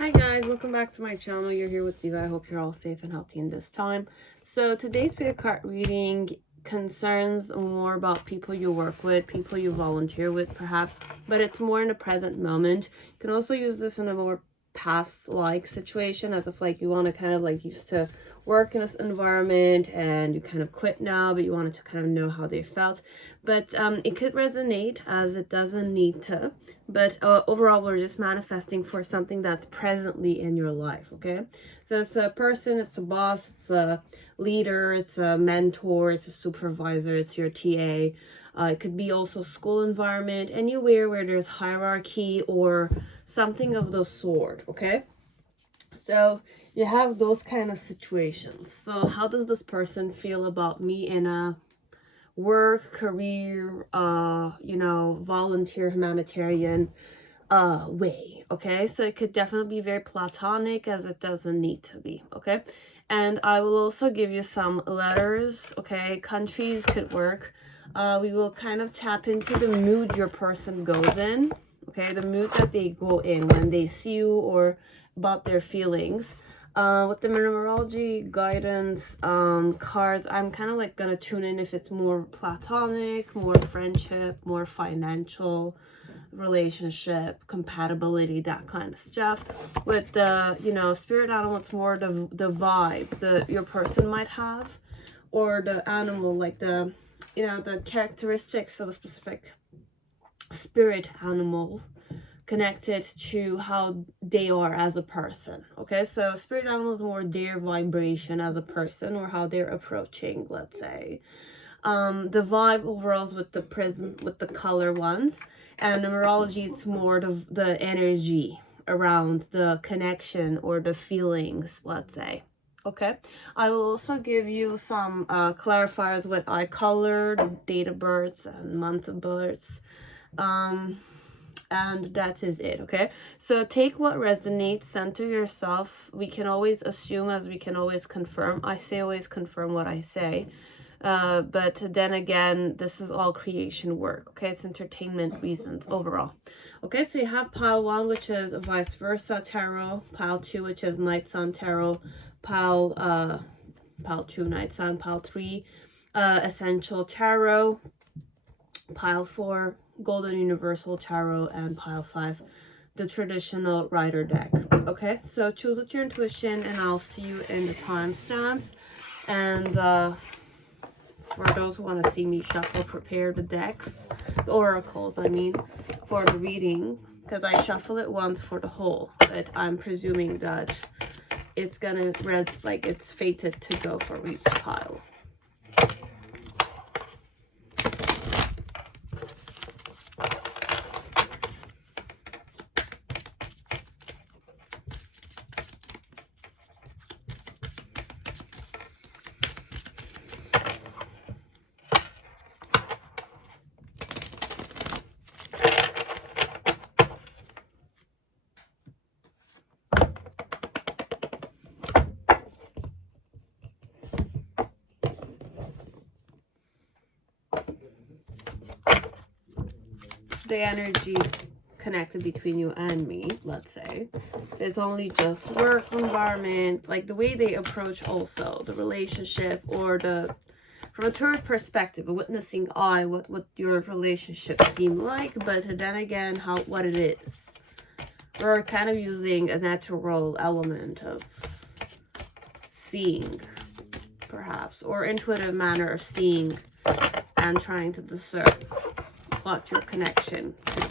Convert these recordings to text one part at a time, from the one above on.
Hi guys, welcome back to my channel. You're here with Diva. I hope you're all safe and healthy in this time. So today's spirit card reading concerns more about people you work with, people you volunteer with perhaps, but it's more in the present moment. You can also use this in a more past like situation, as if like you want to kind of like used to work in this environment and you kind of quit now, but you wanted to kind of know how they felt. But it could resonate, as it doesn't need to, but overall we're just manifesting for something that's presently in your life. Okay, so it's a person, it's a boss, it's a leader, it's a mentor, it's a supervisor, it's your TA. It could be also school environment, anywhere where there's hierarchy or something of the sort. Okay, so you have those kind of situations. So how does this person feel about me in a work, career, volunteer, humanitarian way? Okay, so it could definitely be very platonic, as it doesn't need to be. Okay, and I will also give you some letters. Okay, countries could work. We will kind of tap into the mood your person goes in. Okay, the mood that they go in when they see you, or about their feelings. With the numerology guidance cards, I'm kind of like gonna tune in if it's more platonic, more friendship, more financial, relationship, compatibility, that kind of stuff. With the spirit animal, it's more the vibe that your person might have, or the animal, like the the characteristics of a specific spirit animal connected to how they are as a person. Okay, so spirit animal is more their vibration as a person, or how they're approaching, let's say. The vibe overall is with the prism, with the color ones, and numerology, it's more the energy around the connection or the feelings, let's say. Okay, I will also give you some clarifiers with eye color, date of births, and month of births. And that is it. Okay, so take what resonates, center yourself. We can always assume, as we can always confirm. I say always confirm what I say, but then again, this is all creation work. Okay, it's entertainment reasons overall. Okay, so you have pile 1, which is vice versa tarot, pile 2, which is night sun tarot, pile 2 night sun, pile 3 essential tarot, pile 4 golden universal tarot, and pile 5 the traditional rider deck. Okay, so choose with your intuition, and I'll see you in the timestamps. And for those who want to see me shuffle, prepare the decks, the oracles, I mean, for the reading, because I shuffle it once for the whole, but I'm presuming that it's gonna like it's fated to go for each pile. The energy connected between you and me, let's say, it's only just work environment, like the way they approach also the relationship, or the from a third perspective, a witnessing eye, what your relationship seem like. But then again, what it is, we're kind of using a natural element of seeing, perhaps, or intuitive manner of seeing and trying to discern what your connection could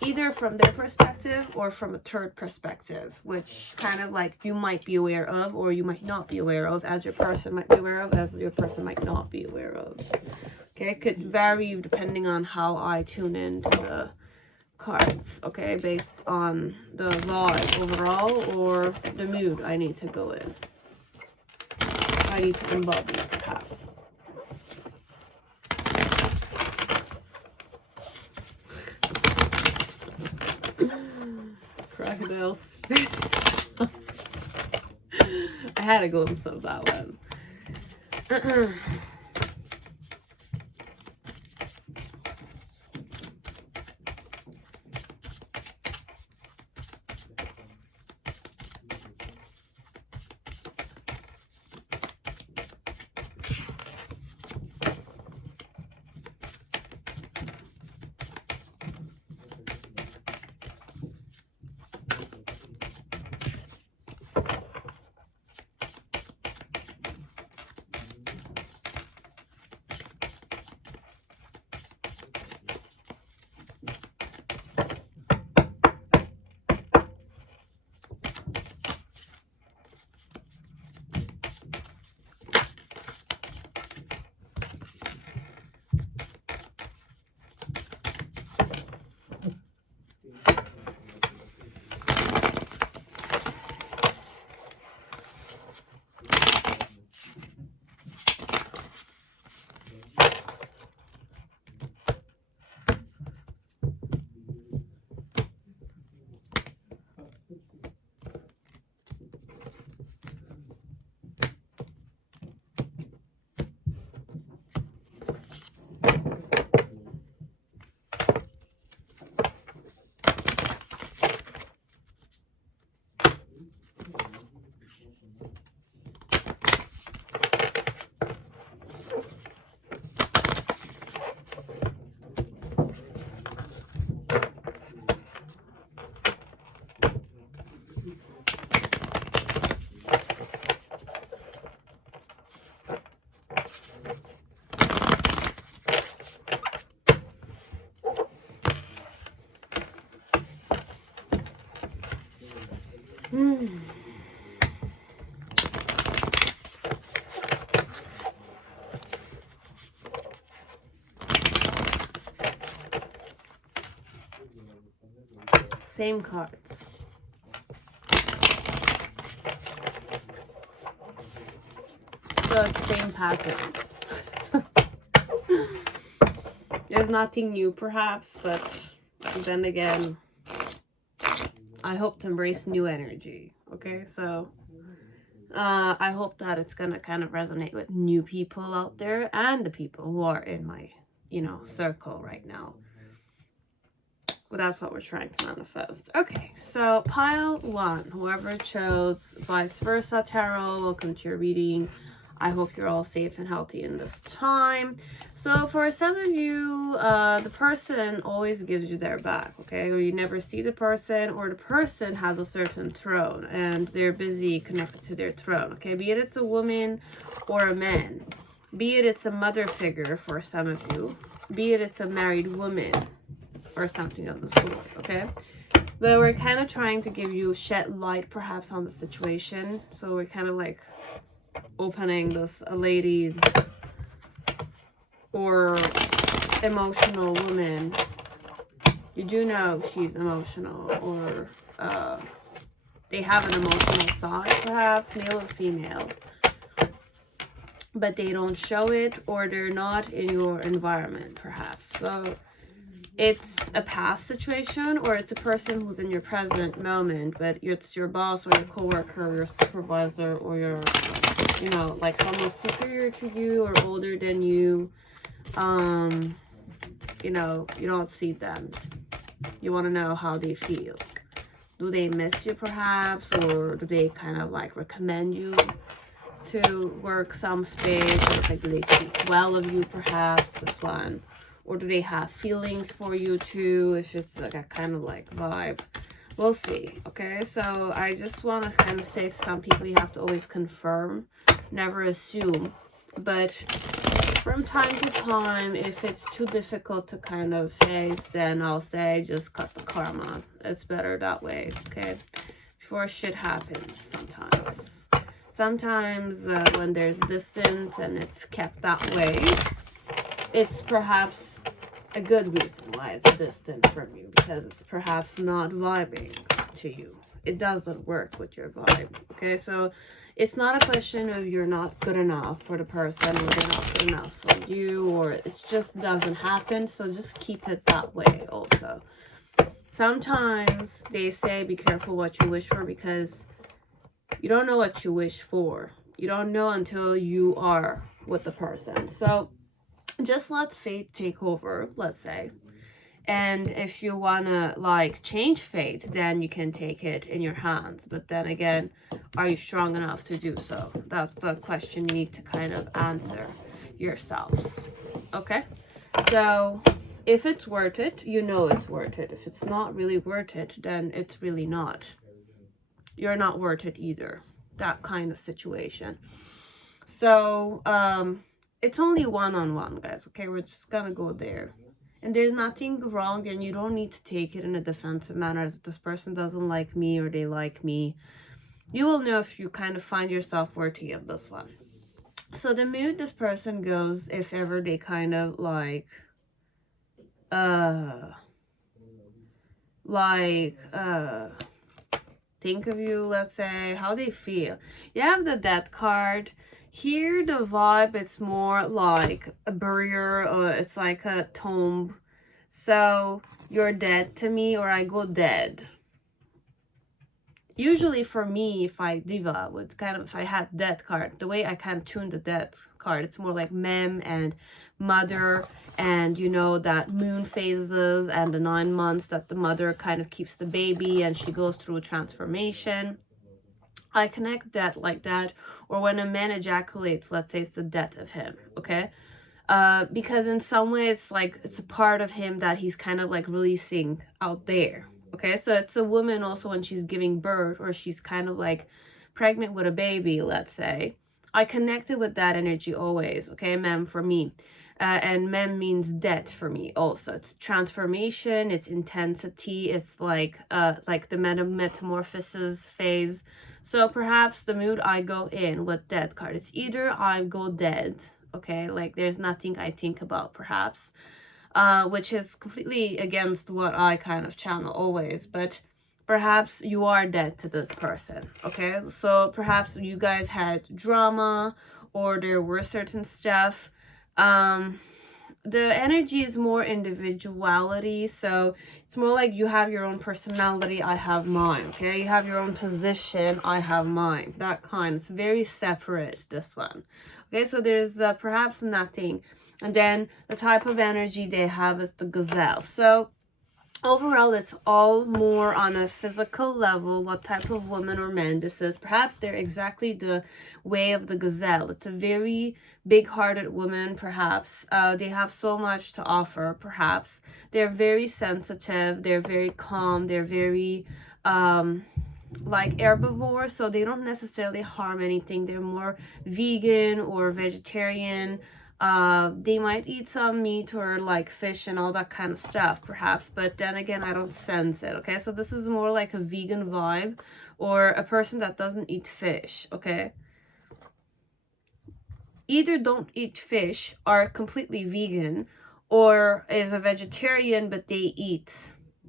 be, either from their perspective or from a third perspective, which kind of like you might be aware of, or you might not be aware of, as your person might be aware of, as your person might not be aware of. Okay, it could vary depending on how I tune into the cards, okay, based on the vibe overall, or the mood I need to go in, I need to embody, perhaps. Crocodile spit. I had a glimpse of that one. Same cards. So it's same patterns. There's nothing new perhaps, but then again, I hope to embrace new energy. Okay, so I hope that it's gonna kind of resonate with new people out there and the people who are in my, you know, circle right now. Well, that's what we're trying to manifest. Okay, so pile 1, whoever chose vice versa tarot, welcome to your reading. I hope you're all safe and healthy in this time. So for some of you, the person always gives you their back, okay? Or you never see the person, or the person has a certain throne and they're busy connected to their throne, okay? Be it it's a woman or a man. Be it it's a mother figure for some of you. Be it it's a married woman or something of the sort, okay? But we're kind of trying to give you shed light perhaps on the situation. So we're kind of like opening this lady's or emotional woman. You do know she's emotional, or they have an emotional side perhaps, male or female, but they don't show it, or they're not in your environment perhaps. So it's a past situation, or it's a person who's in your present moment, but it's your boss or your coworker or your supervisor or your, you know, like someone superior to you or older than you. You know, you don't see them. You want to know how they feel. Do they miss you perhaps, or do they kind of like recommend you to work some space, or like do they speak well of you perhaps, this one? Or do they have feelings for you too, if it's like a kind of like vibe? We'll see, okay? So I just want to kind of say to some people, you have to always confirm, never assume. But from time to time, if it's too difficult to kind of face, then I'll say just cut the karma. It's better that way, okay? Before shit happens sometimes. Sometimes when there's distance and it's kept that way, it's perhaps a good reason why it's distant from you, because it's perhaps not vibing to you. It doesn't work with your vibe, okay? So it's not a question of you're not good enough for the person, or they're not good enough for you, or it just doesn't happen. So just keep it that way also. Sometimes they say be careful what you wish for, because you don't know what you wish for. You don't know until you are with the person. So just let fate take over, let's say. And if you want to like change fate, then you can take it in your hands. But then again, are you strong enough to do so? That's the question you need to kind of answer yourself. Okay? So if it's worth it, you know it's worth it. If it's not really worth it, then it's really not. You're not worth it either. That kind of situation. So it's only one-on-one, guys, okay? We're just gonna go there. And there's nothing wrong, and you don't need to take it in a defensive manner as if this person doesn't like me or they like me. You will know if you kind of find yourself worthy of this one. So the mood this person goes, if ever they kind of like think of you, let's say, how they feel. You have the Death card. Here, the vibe, it's more like a barrier, or it's like a tomb. So, you're dead to me, or I go dead. Usually for me, if I Diva would kind of, if I had Death card, the way I kind of tune the Death card, it's more like mem and mother, and you know that moon phases and the 9 months that the mother kind of keeps the baby and she goes through transformation. I connect that like that. Or when a man ejaculates, let's say it's the death of him, okay? Because in some way it's like it's a part of him that he's kind of like releasing out there, okay? So it's a woman also when she's giving birth, or she's kind of like pregnant with a baby, let's say. I connected with that energy always, okay, ma'am, for me. And mem means death for me also. It's transformation, it's intensity, it's like the metamorphosis phase. So perhaps the mood I go in with death card, it's either I go dead, okay, like there's nothing I think about perhaps, which is completely against what I kind of channel always, but perhaps you are dead to this person, okay? So perhaps you guys had drama, or there were certain stuff. The energy is more individuality, so it's more like you have your own personality, I have mine, okay? You have your own position, I have mine, that kind. It's very separate, this one, okay? So there's perhaps nothing. And then the type of energy they have is the gazelle. So overall, it's all more on a physical level, what type of woman or man this is. Perhaps they're exactly the way of the gazelle. It's a very big-hearted woman, perhaps. They have so much to offer, perhaps. They're very sensitive. They're very calm. They're very, like herbivore, so they don't necessarily harm anything. They're more vegan or vegetarian. They might eat some meat or like fish and all that kind of stuff perhaps, but then again I don't sense it, okay? So this is more like a vegan vibe, or a person that doesn't eat fish, okay? Either don't eat fish, are completely vegan, or is a vegetarian but they eat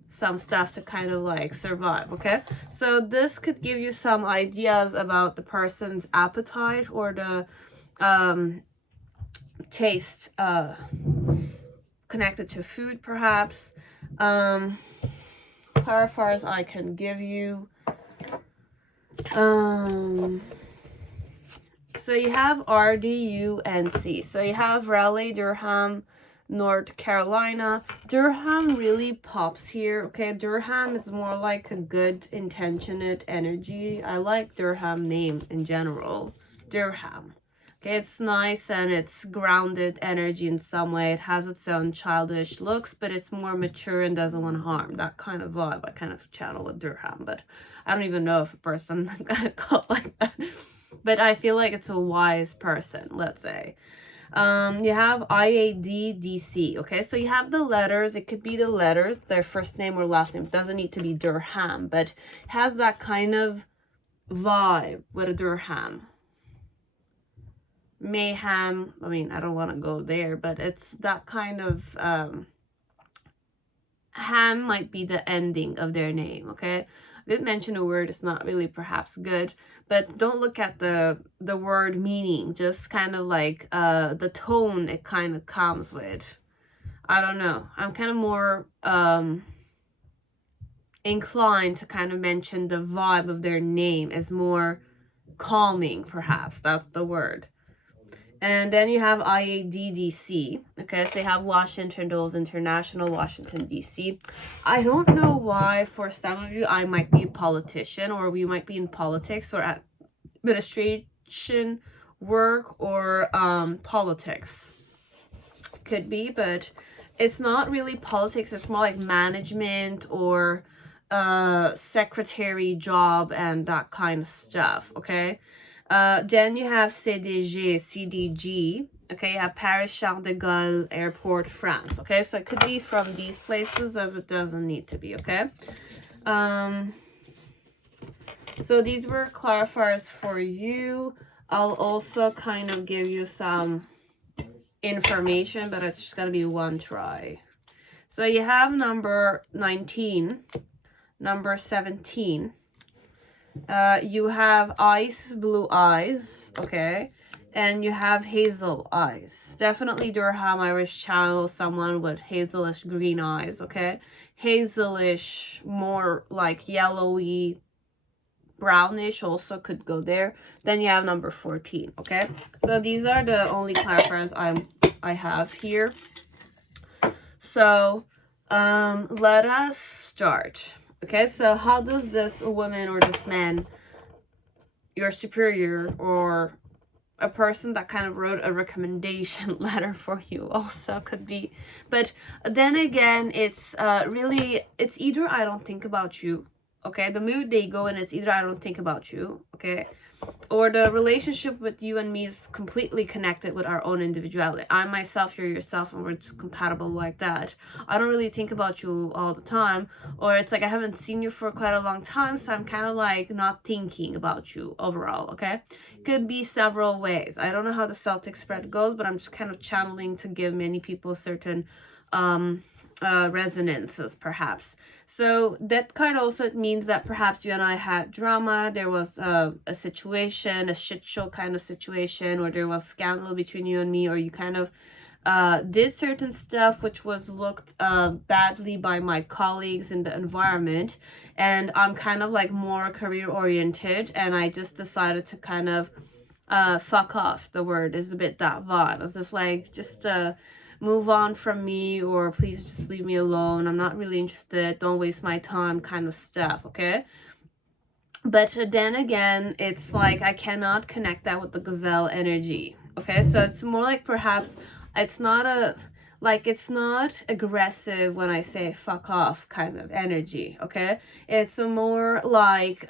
some stuff to kind of like survive, okay? So this could give you some ideas about the person's appetite, or the taste connected to food perhaps. Clarifiers I can give you. So you have R, D, U, and C. So you have Raleigh, Durham, North Carolina. Durham really pops here, okay? Durham is more like a good intentionate energy. I like Durham name in general. Durham. Okay, it's nice and it's grounded energy in some way. It has its own childish looks, but it's more mature and doesn't want to harm. That kind of vibe I kind of channel with Durham, but I don't even know if a person got called like that. But I feel like it's a wise person, let's say. You have IADDC, okay? So you have the letters. It could be the letters, their first name or last name. It doesn't need to be Durham, but it has that kind of vibe with a Durham. Mayhem, I mean, I don't want to go there, but it's that kind of ham might be the ending of their name, okay? I did mention a word, it's not really perhaps good, but don't look at the word meaning, just kind of like the tone it kind of comes with. I don't know, I'm kind of more inclined to kind of mention the vibe of their name as more calming, perhaps, that's the word. And then you have IADDC, okay, so you have Washington Dulles International, Washington, D.C. I don't know why, for some of you, I might be a politician, or we might be in politics, or administration work, or politics. Could be, but it's not really politics, it's more like management, or secretary job, and that kind of stuff, okay? Then you have CDG, CDG, okay, you have Paris Charles de Gaulle Airport, France, okay, so it could be from these places as it doesn't need to be, okay. So these were clarifiers for you. I'll also kind of give you some information, but it's just gonna be one try. So you have number 19, number 17. You have ice blue eyes, okay, and you have hazel eyes. Definitely Durham Irish channel, someone with hazelish green eyes, okay, hazelish, more like yellowy brownish also could go there. Then you have number 14, okay? So these are the only clarifiers I have here. So let us start. Okay, so how does this woman or this man, your superior or a person that kind of wrote a recommendation letter for you also could be, but then again, it's really, it's either I don't think about you, okay? The mood they go in, it's either I don't think about you, okay? or the relationship with you and me is completely connected with our own individuality. I'm myself, you're yourself, and we're just compatible like that. I don't really think about you all the time, or it's like I haven't seen you for quite a long time, so I'm kind of like not thinking about you overall, okay? Could be several ways. I don't know how the Celtic spread goes, but I'm just kind of channeling to give many people certain resonances, perhaps. So that card also means that perhaps you and I had drama. There was a situation, a shit show kind of situation, or there was scandal between you and me, or you kind of did certain stuff which was looked badly by my colleagues in the environment. And I'm kind of like more career oriented, and I just decided to kind of fuck off. The word is a bit that vibe, as if like just move on from me, or please just leave me alone, I'm not really interested, don't waste my time kind of stuff, okay? But then again, it's like I cannot connect that with the gazelle energy, okay? So it's more like perhaps it's not it's not aggressive when I say fuck off kind of energy, okay? It's a more like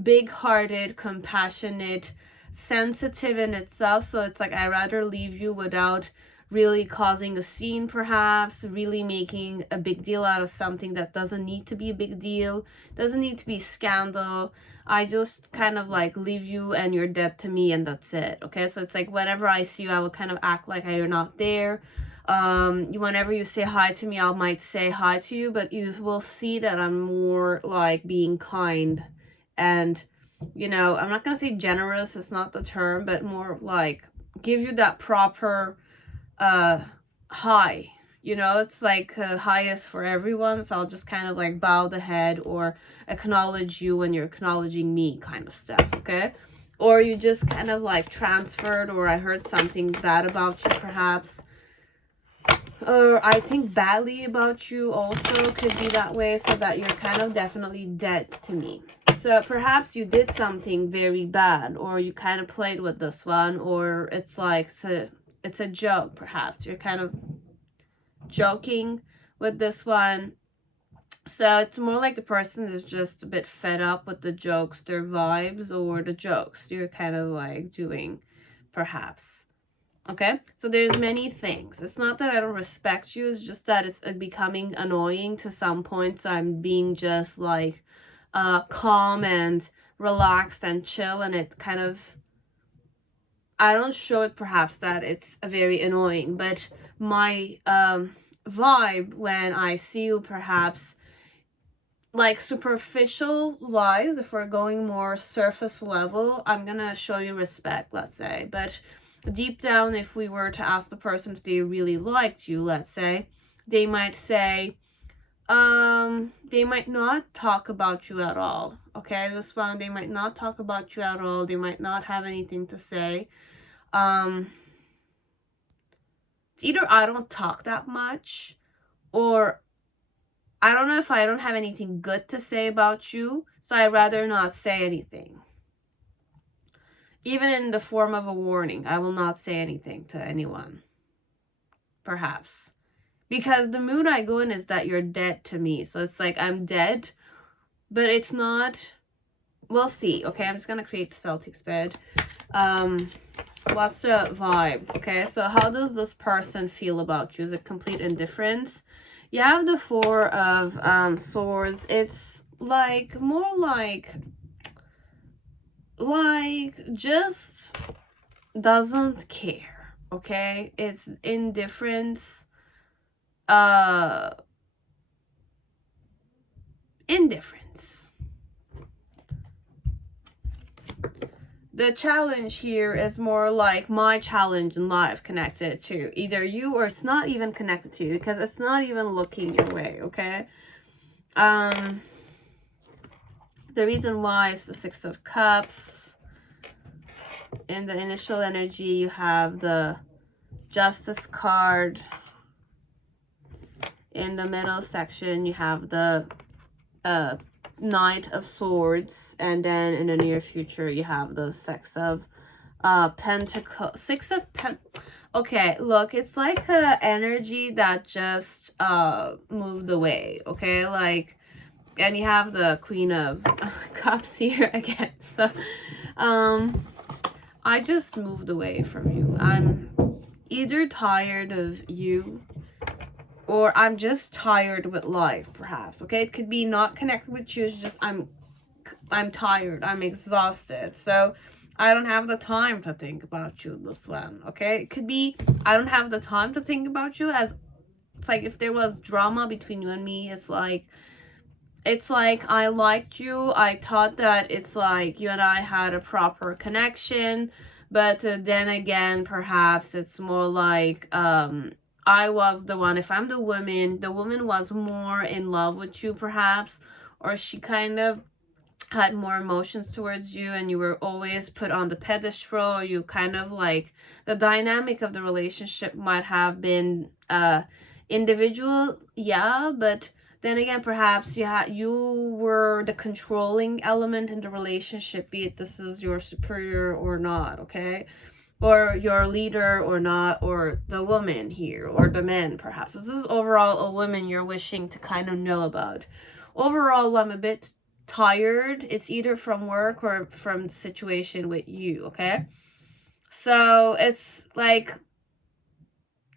big-hearted, compassionate, sensitive in itself. So it's like I rather leave you without really causing a scene, perhaps really making a big deal out of something that doesn't need to be a big deal, doesn't need to be scandal. I just kind of like leave you and you're dead to me, and that's it, okay? So it's like whenever I see you, I will kind of act like you're not there. Whenever you say hi to me, I might say hi to you, but you will see that I'm more like being kind and, you know, I'm not gonna say generous, it's not the term, but more like give you that proper hi, you know? It's like highest for everyone, so I'll just kind of like bow the head or acknowledge you when you're acknowledging me kind of stuff, okay? Or you just kind of like transferred, or I heard something bad about you perhaps, or I think badly about you also could be that way, so that you're kind of definitely dead to me. So perhaps you did something very bad, or you kind of played with this one, or it's like it's a joke, perhaps. You're kind of joking with this one. So it's more like the person is just a bit fed up with the jokes, their vibes, or the jokes you're kind of like doing, perhaps. Okay? So there's many things. It's not that I don't respect you, it's just that it's becoming annoying to some points. I'm being just like calm and relaxed and chill, and it kind of, I don't show it perhaps that it's very annoying, but my vibe when I see you, perhaps like superficial wise, if we're going more surface level, I'm gonna show you respect, let's say. But deep down, if we were to ask the person if they really liked you, let's say, they might say, they might not talk about you at all, okay? This one, they might not talk about you at all, they might not have anything to say. It's either I don't talk that much, or I don't know if I don't have anything good to say about you, so I'd rather not say anything. Even in the form of a warning, I will not say anything to anyone, perhaps. Because the mood I go in is that you're dead to me. So it's like I'm dead, but it's not, we'll see. Okay, I'm just gonna create the Celtic spread. What's the vibe? Okay, so how does this person feel about you? Is it complete indifference? You have the Four of Swords. It's like more like just doesn't care, okay? It's indifference. Indifference. The challenge here is more like my challenge in life connected to either you, or it's not even connected to you because it's not even looking your way, okay? The reason why is the Six of Cups. In the initial energy, you have the Justice card. In the middle section, you have the Knight of Swords, and then in the near future you have the Six of Pentacles. Okay, look, it's like a energy that just moved away, okay? Like, and you have the Queen of Cups here again. So I just moved away from you. I'm either tired of you, or I'm just tired with life, perhaps. Okay, it could be not connected with you. It's just I'm tired. I'm exhausted. So I don't have the time to think about you, this one. Okay, it could be I don't have the time to think about you, as it's like if there was drama between you and me. It's like I liked you. I thought that it's like you and I had a proper connection, but then again, perhaps it's more like I was the one. If I'm the woman was more in love with you, perhaps, or she kind of had more emotions towards you, and you were always put on the pedestal. You kind of like the dynamic of the relationship might have been individual, yeah, but then again, perhaps you were the controlling element in the relationship, be it this is your superior or not, okay, or your leader or not, or the woman here, or the man, perhaps. This is overall a woman you're wishing to kind of know about. Overall, I'm a bit tired. It's either from work or from the situation with you, okay? So it's like,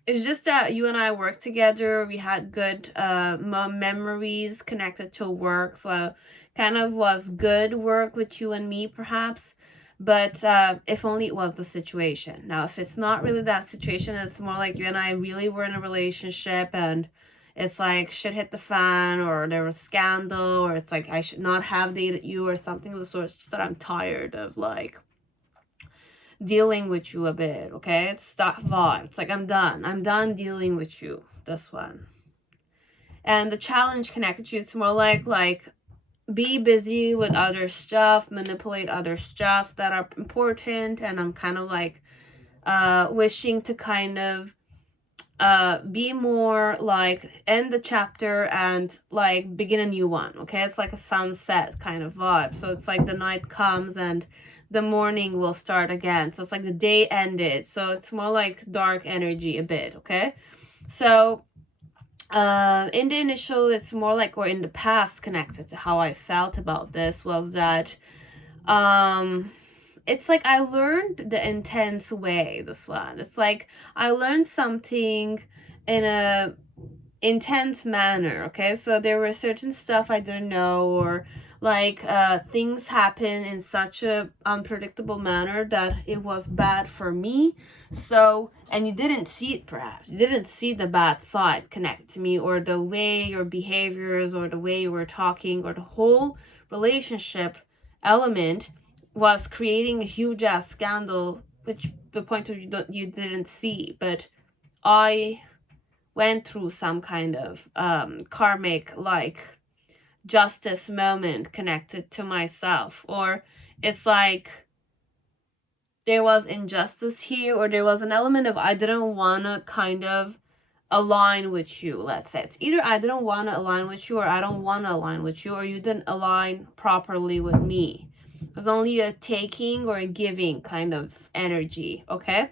it's just that you and I worked together. We had good memories connected to work. So kind of was good work with you and me, perhaps. But if only it was the situation. Now, if it's not really that situation, it's more like you and I really were in a relationship, and it's like shit hit the fan, or there was scandal, or it's like I should not have dated you or something of the sort. It's just that I'm tired of like dealing with you a bit, okay? It's that vibe. It's like I'm done dealing with you, this one. And the challenge connected to you, it's more like be busy with other stuff, manipulate other stuff that are important, and I'm kind of like wishing to kind of be more like end the chapter and like begin a new one, okay? It's like a sunset kind of vibe. So it's like the night comes and the morning will start again. So it's like the day ended. So it's more like dark energy a bit, okay? So in the initial, it's more like, or in the past, connected to how I felt about this was that it's like I learned the intense way, this one. It's like I learned something in a intense manner, okay? So there were certain stuff I didn't know, or like things happen in such a unpredictable manner that it was bad for me. So, and you didn't see it, perhaps you didn't see the bad side connect to me, or the way your behaviors, or the way you were talking, or the whole relationship element was creating a huge ass scandal, which the point of you didn't see. But I went through some kind of karmic like justice moment connected to myself, or it's like there was injustice here, or there was an element of I didn't want to kind of align with you. Let's say it's either I didn't want to align with you, or I don't want to align with you, or you didn't align properly with me. There's only a taking or a giving kind of energy, okay?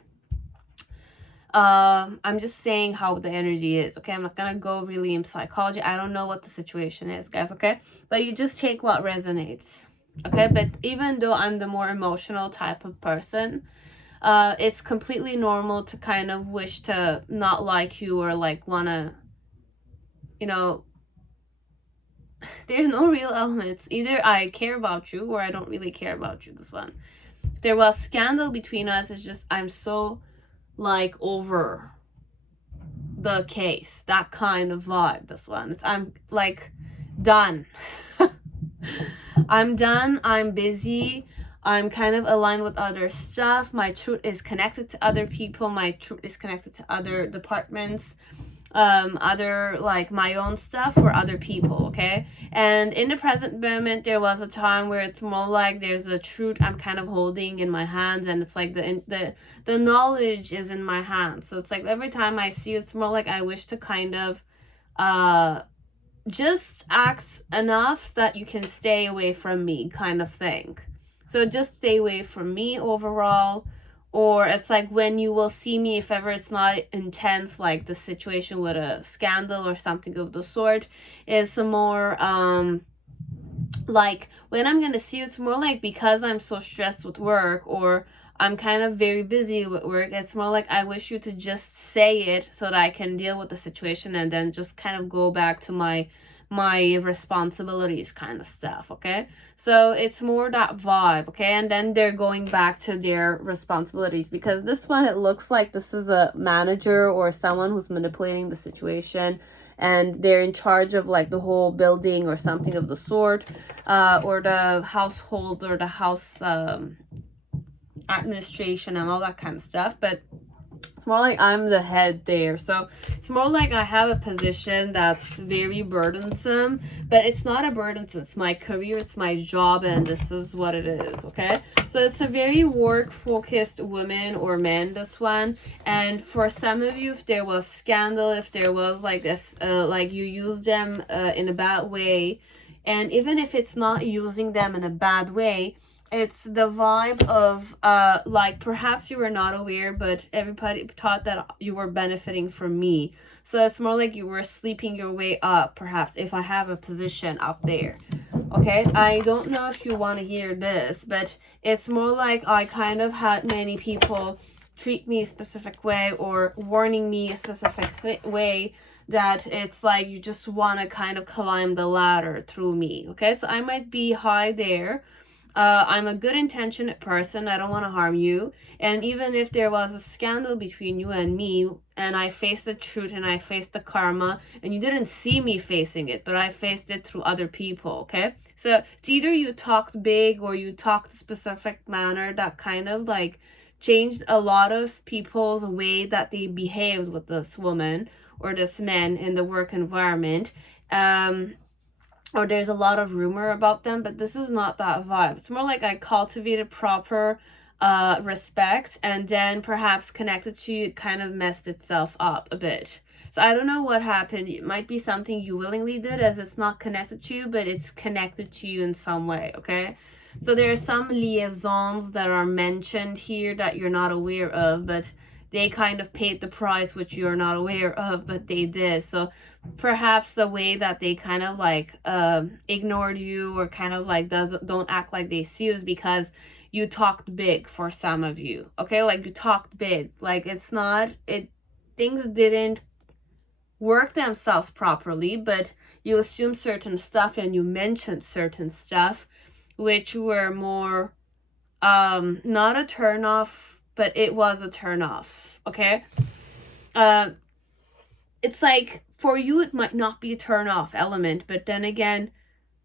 I'm just saying how the energy is, okay? I'm not gonna go really in psychology. I don't know what the situation is, guys, okay? But you just take what resonates, okay? But even though I'm the more emotional type of person, it's completely normal to kind of wish to not like you, or like wanna, you know, there's no real elements. Either I care about you, or I don't really care about you, this one. If there was scandal between us, it's just I'm so like over the case, that kind of vibe, this one. I'm like done. I'm done. I'm busy. I'm kind of aligned with other stuff. My truth is connected to other people. My truth is connected to other departments, other like my own stuff, or other people, okay? And in the present moment, there was a time where it's more like there's a truth I'm kind of holding in my hands, and it's like the knowledge is in my hands. So it's like every time I see it, it's more like I wish to kind of just act enough that you can stay away from me, kind of thing. So just stay away from me overall. Or it's like when you will see me, if ever it's not intense, like the situation with a scandal or something of the sort, is some more like when I'm gonna see you, it's more like because I'm so stressed with work, or I'm kind of very busy with work, it's more like I wish you to just say it so that I can deal with the situation and then just kind of go back to my responsibilities kind of stuff. Okay, so it's more that vibe. Okay, and then they're going back to their responsibilities, because this one, it looks like this is a manager or someone who's manipulating the situation, and they're in charge of like the whole building or something of the sort, or the household, or the house administration and all that kind of stuff. But it's more like I'm the head there. So it's more like I have a position that's very burdensome, but it's not a burdensome. It's my career, it's my job, and this is what it is. Okay, so it's a very work focused woman or man, this one. And for some of you, if there was scandal, if there was like this, like you use them in a bad way, and even if it's not using them in a bad way, it's the vibe of like perhaps you were not aware, but everybody thought that you were benefiting from me. So it's more like you were sleeping your way up, perhaps, if I have a position up there. Okay, I don't know if you want to hear this, but it's more like I kind of had many people treat me a specific way or warning me a specific way, that it's like you just want to kind of climb the ladder through me. Okay, so I might be high there. I'm a good intentioned person. I don't want to harm you. And even if there was a scandal between you and me, and I faced the truth and I faced the karma, and you didn't see me facing it, but I faced it through other people, okay? So it's either you talked big or you talked a specific manner that kind of like changed a lot of people's way that they behaved with this woman or this man in the work environment. Or there's a lot of rumor about them, but this is not that vibe. It's more like I cultivated proper respect, and then perhaps connected to you, it kind of messed itself up a bit. So I don't know what happened. It might be something you willingly did, as it's not connected to you, but it's connected to you in some way, okay? So there are some liaisons that are mentioned here that you're not aware of, but they kind of paid the price, which you're not aware of, but they did. So perhaps the way that they kind of like ignored you, or kind of like don't act like they see you, is because you talked big for some of you. Okay, like you talked big, like things didn't work themselves properly, but you assumed certain stuff and you mentioned certain stuff which were more not a turn off, but it was a turn off. Okay, it's like for you it might not be a turn off element, but then again,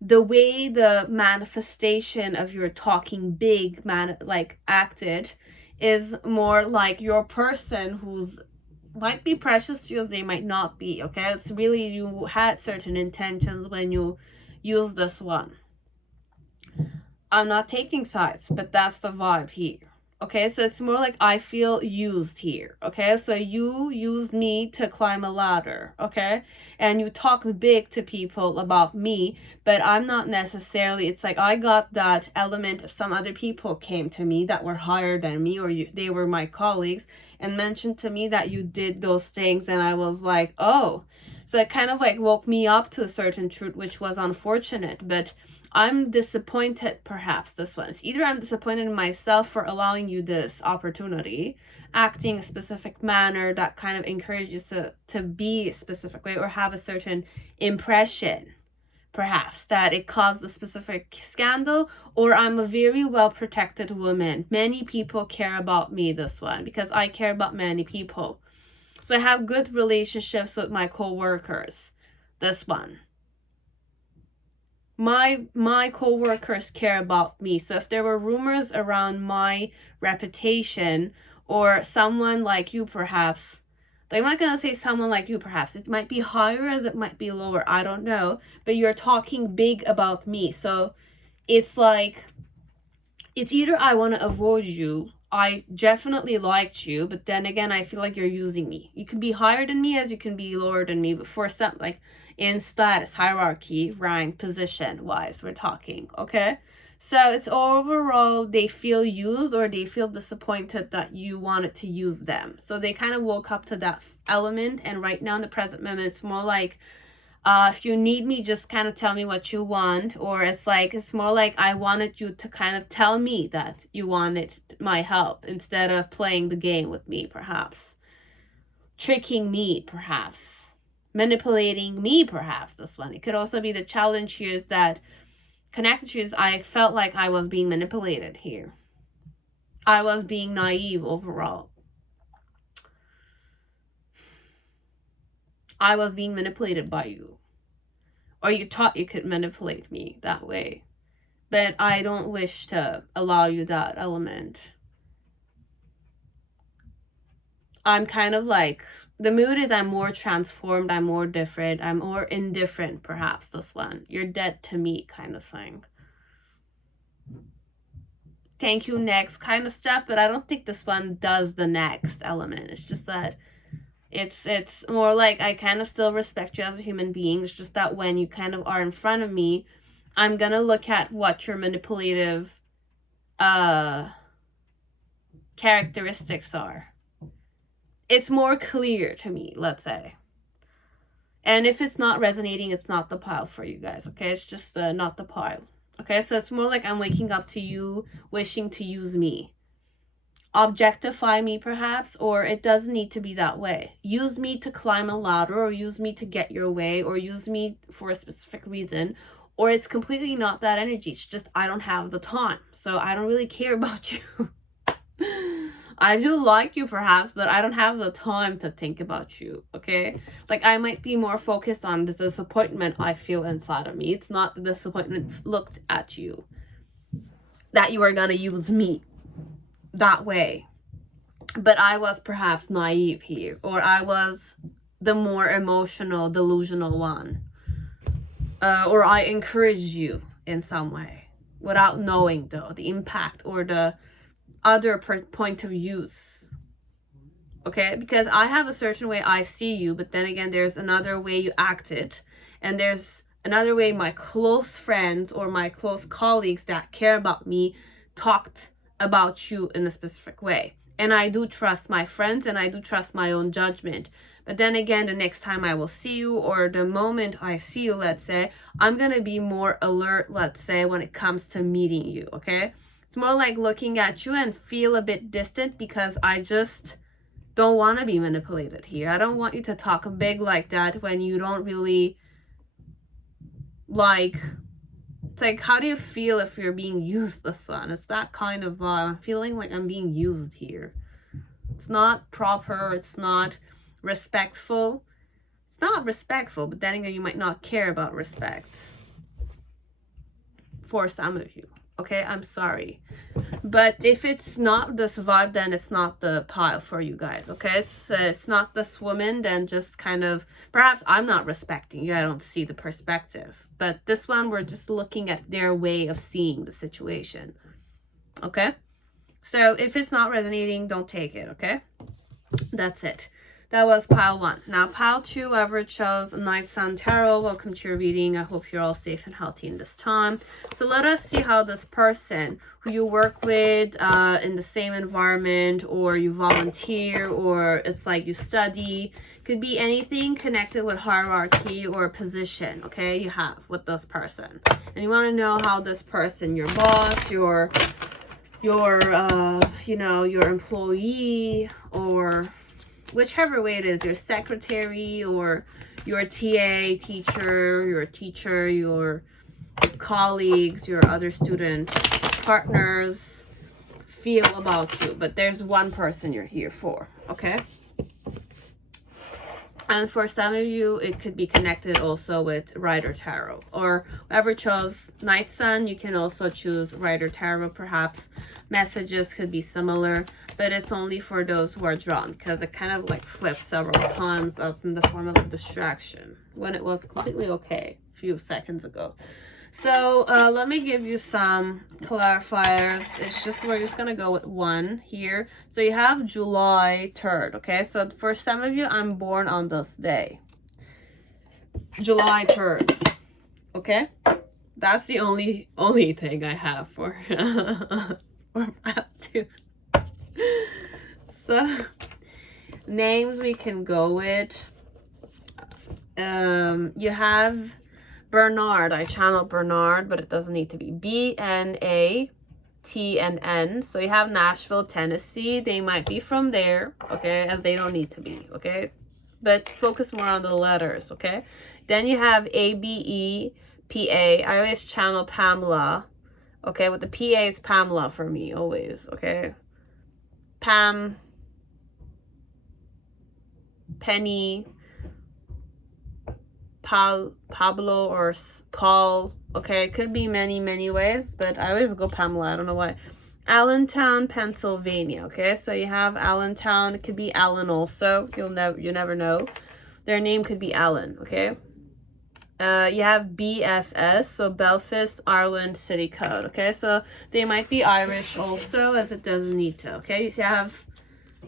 the way the manifestation of your talking big like acted is more like your person who's might be precious to you, they might not be. Okay, it's really you had certain intentions when you use this one. I'm not taking sides, but that's the vibe here. Okay, so it's more like I feel used here. Okay, so you used me to climb a ladder. Okay, and you talk big to people about me, but I'm not necessarily. It's like I got that element of some other people came to me that were higher than me, or they were my colleagues, and mentioned to me that you did those things, and I was like, oh. So it kind of like woke me up to a certain truth, which was unfortunate, but I'm disappointed. Perhaps this one is either I'm disappointed in myself for allowing you this opportunity, acting a specific manner that kind of encourages you to be a specific way or have a certain impression, perhaps that it caused a specific scandal, or I'm a very well protected woman. Many people care about me, this one, because I care about many people. So I have good relationships with my co-workers, this one. My co-workers care about me. So if there were rumors around my reputation, or someone like you perhaps, I'm not going to say someone like you perhaps, it might be higher as it might be lower, I don't know, but you're talking big about me. So it's like, it's either I want to avoid you, I definitely liked you, but then again, I feel like you're using me. You can be higher than me as you can be lower than me, but for some, like in status, hierarchy, rank, position wise, we're talking, okay? So it's overall, they feel used, or they feel disappointed that you wanted to use them. So they kind of woke up to that element, and right now in the present moment, it's more like If you need me, just kind of tell me what you want. Or it's more like I wanted you to kind of tell me that you wanted my help instead of playing the game with me, perhaps. Tricking me, perhaps. Manipulating me, perhaps, this one. It could also be the challenge here is that connected to is I felt like I was being manipulated here. I was being naive overall. I was being manipulated by you. Or you thought you could manipulate me that way. But I don't wish to allow you that element. I'm kind of like, the mood is I'm more transformed, I'm more different, I'm more indifferent, perhaps, this one. You're dead to me kind of thing. Thank you, next kind of stuff, but I don't think this one does the next element. It's just that it's more like I kind of still respect you as a human being. It's just that when you kind of are in front of me, I'm gonna look at what your manipulative characteristics are. It's more clear to me, let's say. And if it's not resonating, it's not the pile for you guys, okay? It's just not the pile. Okay, so it's more like I'm waking up to you wishing to use me. Objectify me, perhaps, or it doesn't need to be that way. Use me to climb a ladder, or use me to get your way, or use me for a specific reason, or it's completely not that energy. It's just I don't have the time, so I don't really care about you. I do like you, perhaps, but I don't have the time to think about you, okay? Like, I might be more focused on the disappointment I feel inside of me. It's not the disappointment looked at you. That you are gonna use me that way. But I was perhaps naive here. Or I was the more emotional, delusional one. Or I encouraged you in some way. Without knowing, though, the impact or the other point of use. Okay, because I have a certain way I see you, but then again there's another way you acted, and there's another way my close friends or my close colleagues that care about me talked about you in a specific way. And I do trust my friends, and I do trust my own judgment. But then again, the next time I will see you, or the moment I see you, let's say, I'm gonna be more alert, let's say, when it comes to meeting you, okay? It's more like looking at you and feel a bit distant because I just don't want to be manipulated here. I don't want you to talk big like that when you don't really like. It's like, how do you feel if you're being used, this one? It's that kind of feeling like I'm being used here. It's not proper. It's not respectful. It's not respectful, but then again, you might not care about respect for some of you. Okay, I'm sorry. But if it's not this vibe, then it's not the pile for you guys, okay? It's not this woman, then just kind of, perhaps I'm not respecting you. I don't see the perspective. But this one, we're just looking at their way of seeing the situation, okay? So if it's not resonating, don't take it, okay? That's it. That was pile 1. Now, pile 2, whoever chose Night Sun Tarot, welcome to your reading. I hope you're all safe and healthy in this time. So let us see how this person who you work with in the same environment, or you volunteer, or it's like you study, could be anything connected with hierarchy or position, okay, you have with this person. And you want to know how this person, your boss, your you know, your employee, or whichever way it is, your secretary, or your TA, teacher, your colleagues, your other student partners feel about you. But there's one person you're here for, okay? And for some of you, it could be connected also with Rider Tarot. Or whoever chose Night Sun, you can also choose Rider Tarot. Perhaps messages could be similar, but it's only for those who are drawn, because it kind of like flipped several times. That's in the form of a distraction when it was completely okay a few seconds ago. So let me give you some clarifiers. It's just, we're just gonna go with one here. So you have July 3rd, okay? So for some of you, I'm born on this day, July 3rd, okay? That's the only thing I have for for part 2. So names we can go with. You have Bernard. I channel Bernard, but it doesn't need to be. B-N-A-T-N-N. So you have Nashville, Tennessee. They might be from there, okay, as they don't need to be, okay? But focus more on the letters, okay? Then you have A-B-E-P-A. I always channel Pamela, okay? With the P-A, it's Pamela for me, always, okay? Pam, Penny, Pablo, or Paul, okay? It could be many ways, but I always go Pamela. I don't know why. Allentown, Pennsylvania, okay? So you have Allentown. It could be Allen also. You never know. Their name could be Allen, okay? You have BFS, so Belfast, Ireland City Code, okay? So they might be Irish also, as it doesn't need to, okay? So you have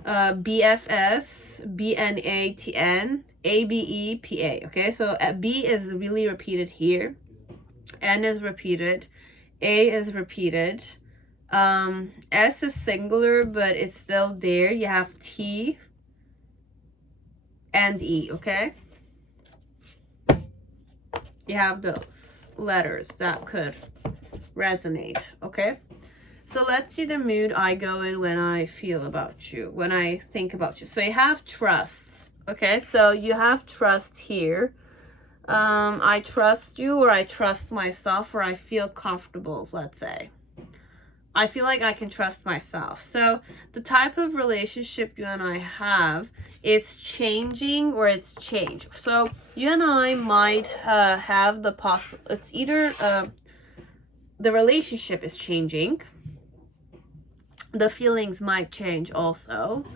BFS, BNATN, ABEPA, okay? So B is really repeated here. N is repeated. A is repeated. S is singular, but it's still there. You have T and E, okay? You have those letters that could resonate, okay? So let's see the mood I go in when I feel about you, when I think about you. So you have trust, okay? So you have trust here. I trust you, or I trust myself, or I feel comfortable, let's say. I feel like I can trust myself. So the type of relationship you and I have, it's changing or it's changed. So you and I might have the it's either the relationship is changing. The feelings might change also.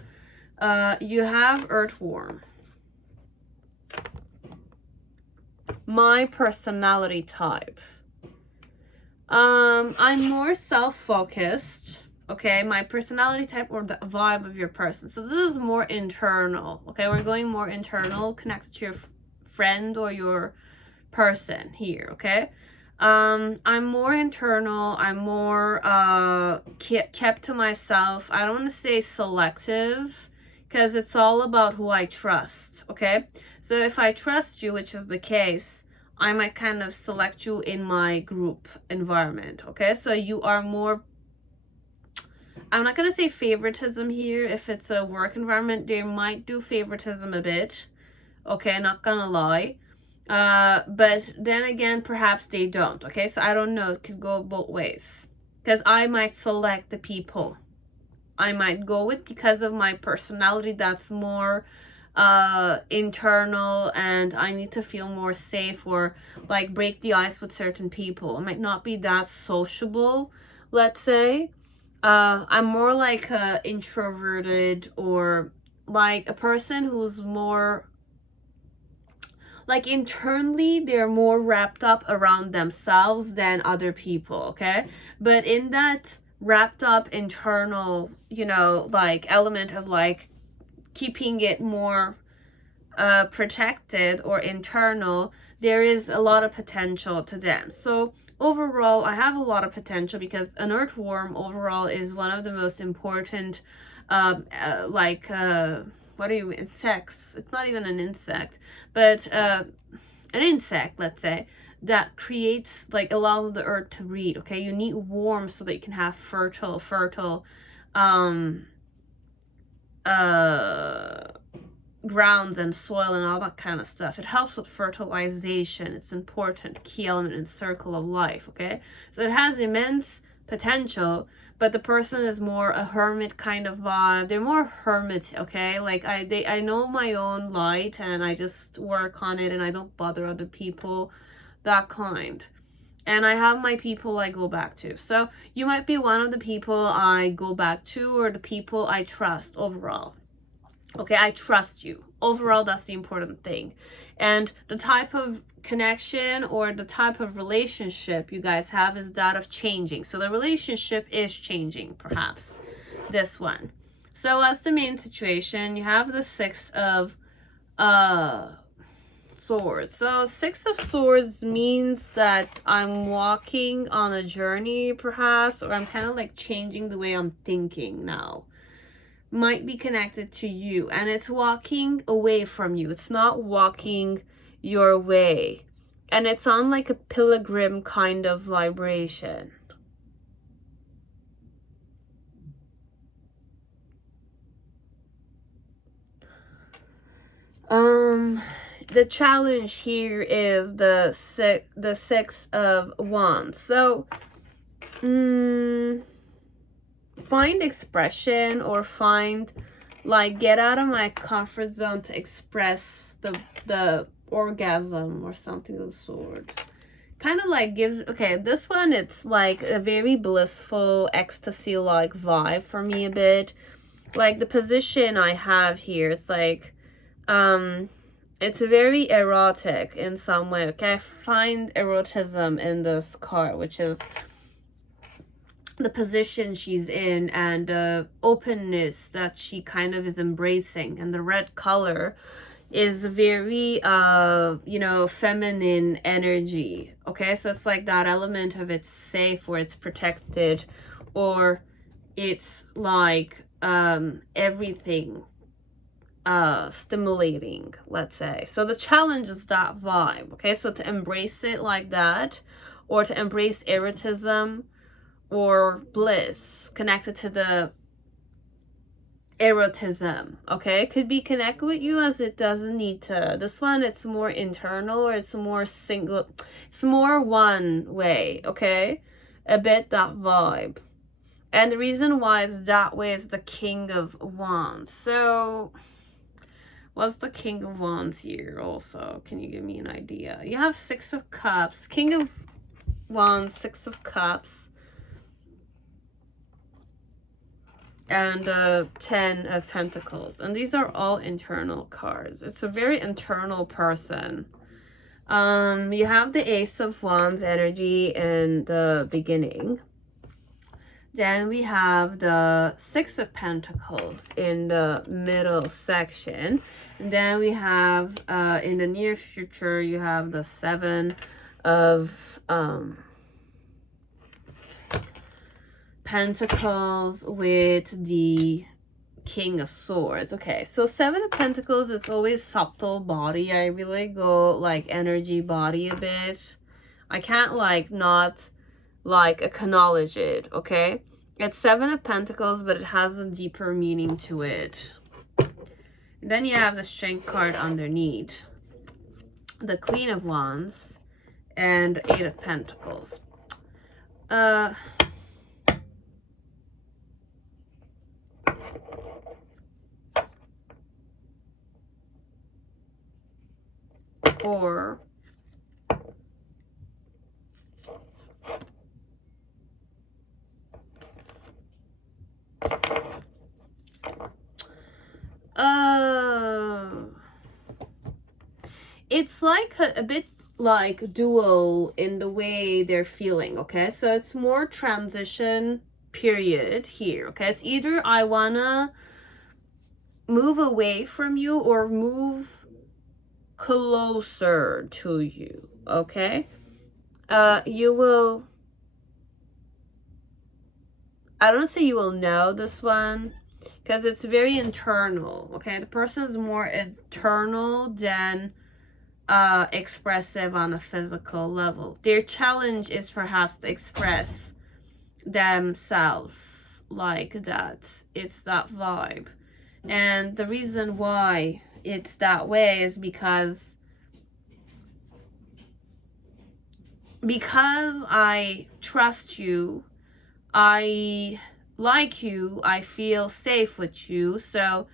You have earthworm. My personality type. I'm more self-focused, okay? My personality type, or the vibe of your person. So this is more internal, okay? We're going more internal, connected to your friend or your person here, okay? I'm more internal. I'm more kept to myself. I don't want to say selective, because it's all about who I trust, okay? So if I trust you, which is the case, I might kind of select you in my group environment, okay? So you are more, I'm not going to say favoritism here. If it's a work environment, they might do favoritism a bit, okay? Not going to lie. But then again, perhaps they don't, okay? So I don't know. It could go both ways. Because I might select the people I might go with because of my personality that's more internal, and I need to feel more safe, or like break the ice with certain people. I might not be that sociable, let's say. I'm more like introverted, or like a person who's more like internally they're more wrapped up around themselves than other people, okay? But in that wrapped up internal, you know, like element of like keeping it more protected or internal, there is a lot of potential to them. So overall, I have a lot of potential, because an earthworm overall is one of the most important what are you, insects? It's not even an insect, but an insect, let's say, that creates, like, allows the earth to breathe, okay? You need warmth so that you can have fertile grounds and soil and all that kind of stuff. It helps with fertilization. It's important key element in the circle of life, okay? So it has immense potential, but the person is more a hermit kind of vibe. They're more hermit, okay? Like I know my own light, and I just work on it, and I don't bother other people, that kind. And I have my people I go back to. So you might be one of the people I go back to, or the people I trust overall. Okay, I trust you. Overall, that's the important thing. And the type of connection or the type of relationship you guys have is that of changing. So the relationship is changing, perhaps, this one. So what's the main situation? You have the Six of Swords. So Six of Swords means that I'm walking on a journey, perhaps, or I'm kind of like changing the way I'm thinking now. Might be connected to you, and it's walking away from you. It's not walking your way. And it's on like a pilgrim kind of vibration. The challenge here is the Six of Wands. So find expression, or find, like, get out of my comfort zone to express the orgasm or something of the sort. Kind of like gives, okay, this one, it's like a very blissful ecstasy like vibe for me a bit. Like the position I have here, it's like it's very erotic in some way. Okay, I find erotism in this card, which is the position she's in and the openness that she kind of is embracing. And the red color is very you know, feminine energy. Okay, so it's like that element of it's safe, or it's protected, or it's like everything stimulating, let's say. So the challenge is that vibe. Okay, so to embrace it like that, or to embrace erotism or bliss connected to the erotism, okay, it could be connected with you as it doesn't need to. This one, it's more internal, or it's more single, it's more one way. Okay, a bit that vibe. And the reason why it's that way is the King of Wands. So what's the King of Wands here also? Can you give me an idea? You have Six of Cups, King of Wands, Six of Cups, and 10 of Pentacles. And these are all internal cards. It's a very internal person. You have the Ace of Wands energy in the beginning. Then we have the Six of Pentacles in the middle section. And then we have, in the near future, you have the Seven of Pentacles with the King of Swords. Okay, so Seven of Pentacles, it's always subtle body. I really go like energy body a bit. I can't like not like acknowledge it. Okay, it's Seven of Pentacles, but it has a deeper meaning to it. And then you have the Strength card underneath, the Queen of Wands, and Eight of Pentacles. Or it's like a bit like dual in the way they're feeling. Okay, so it's more transition period here. Okay, it's either I wanna move away from you or move closer to you. Okay, you will, I don't say you will know this one, because it's very internal. Okay, the person is more internal than expressive on a physical level. Their challenge is perhaps to express themselves like that. It's that vibe. And the reason why it's that way is because I trust you, I like you, I feel safe with you, so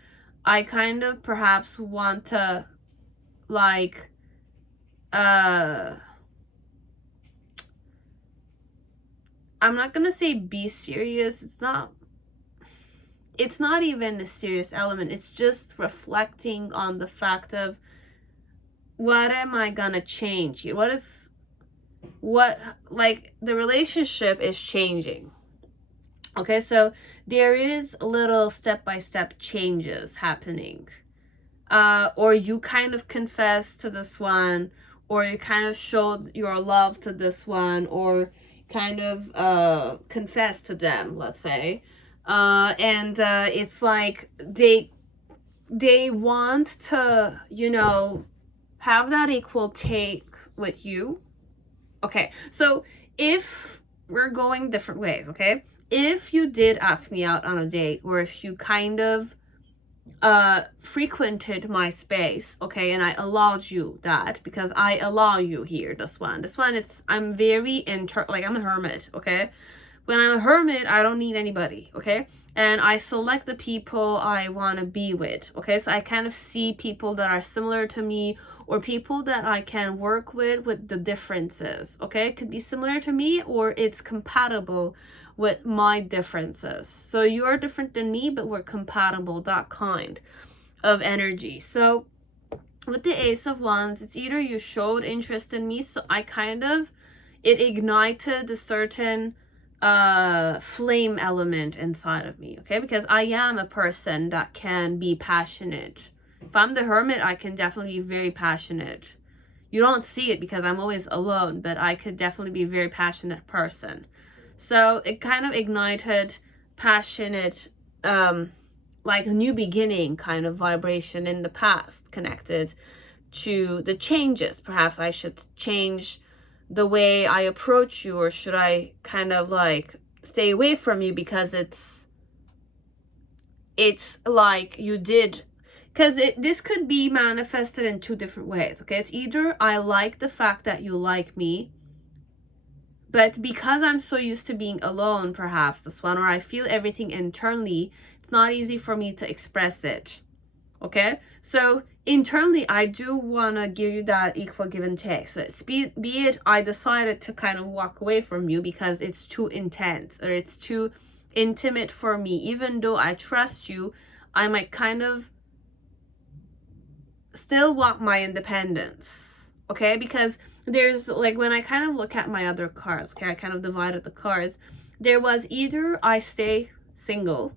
I kind of perhaps want to like I'm not gonna say be serious. It's not even a serious element. It's just reflecting on the fact of, what am I gonna change? Like the relationship is changing. Okay, so there is little step-by-step changes happening. Or you kind of confess to this one, or you kind of showed your love to this one, or kind of confess to them, let's say. And it's like they want to, you know, have that equal take with you. Okay, so if we're going different ways, okay? If you did ask me out on a date, or if you kind of frequented my space, okay, and I allowed you that, because I allow you here, this one, it's, I'm very like, I'm a hermit, okay? When I'm a hermit, I don't need anybody, okay? And I select the people I want to be with, okay? So I kind of see people that are similar to me, or people that I can work with the differences, okay? It could be similar to me, or it's compatible with my differences. So you're different than me, but we're compatible, that kind of energy. So with the Ace of Wands, it's either you showed interest in me, so I kind of, it ignited a certain flame element inside of me, okay? Because I am a person that can be passionate. If I'm the hermit, I can definitely be very passionate. You don't see it because I'm always alone, but I could definitely be a very passionate person. So it kind of ignited passionate, like a new beginning kind of vibration in the past, connected to the changes. Perhaps I should change the way I approach you, or should I kind of like stay away from you because it's like you did, because this could be manifested in two different ways, okay? It's either I like the fact that you like me, but because I'm so used to being alone, perhaps this one, or I feel everything internally, it's not easy for me to express it, okay? So internally, I do want to give you that equal give and take. So it's be it I decided to kind of walk away from you because it's too intense, or it's too intimate for me. Even though I trust you, I might kind of still want my independence, okay? Because there's, like, when I kind of look at my other cards, okay, I kind of divided the cards. There was either I stay single,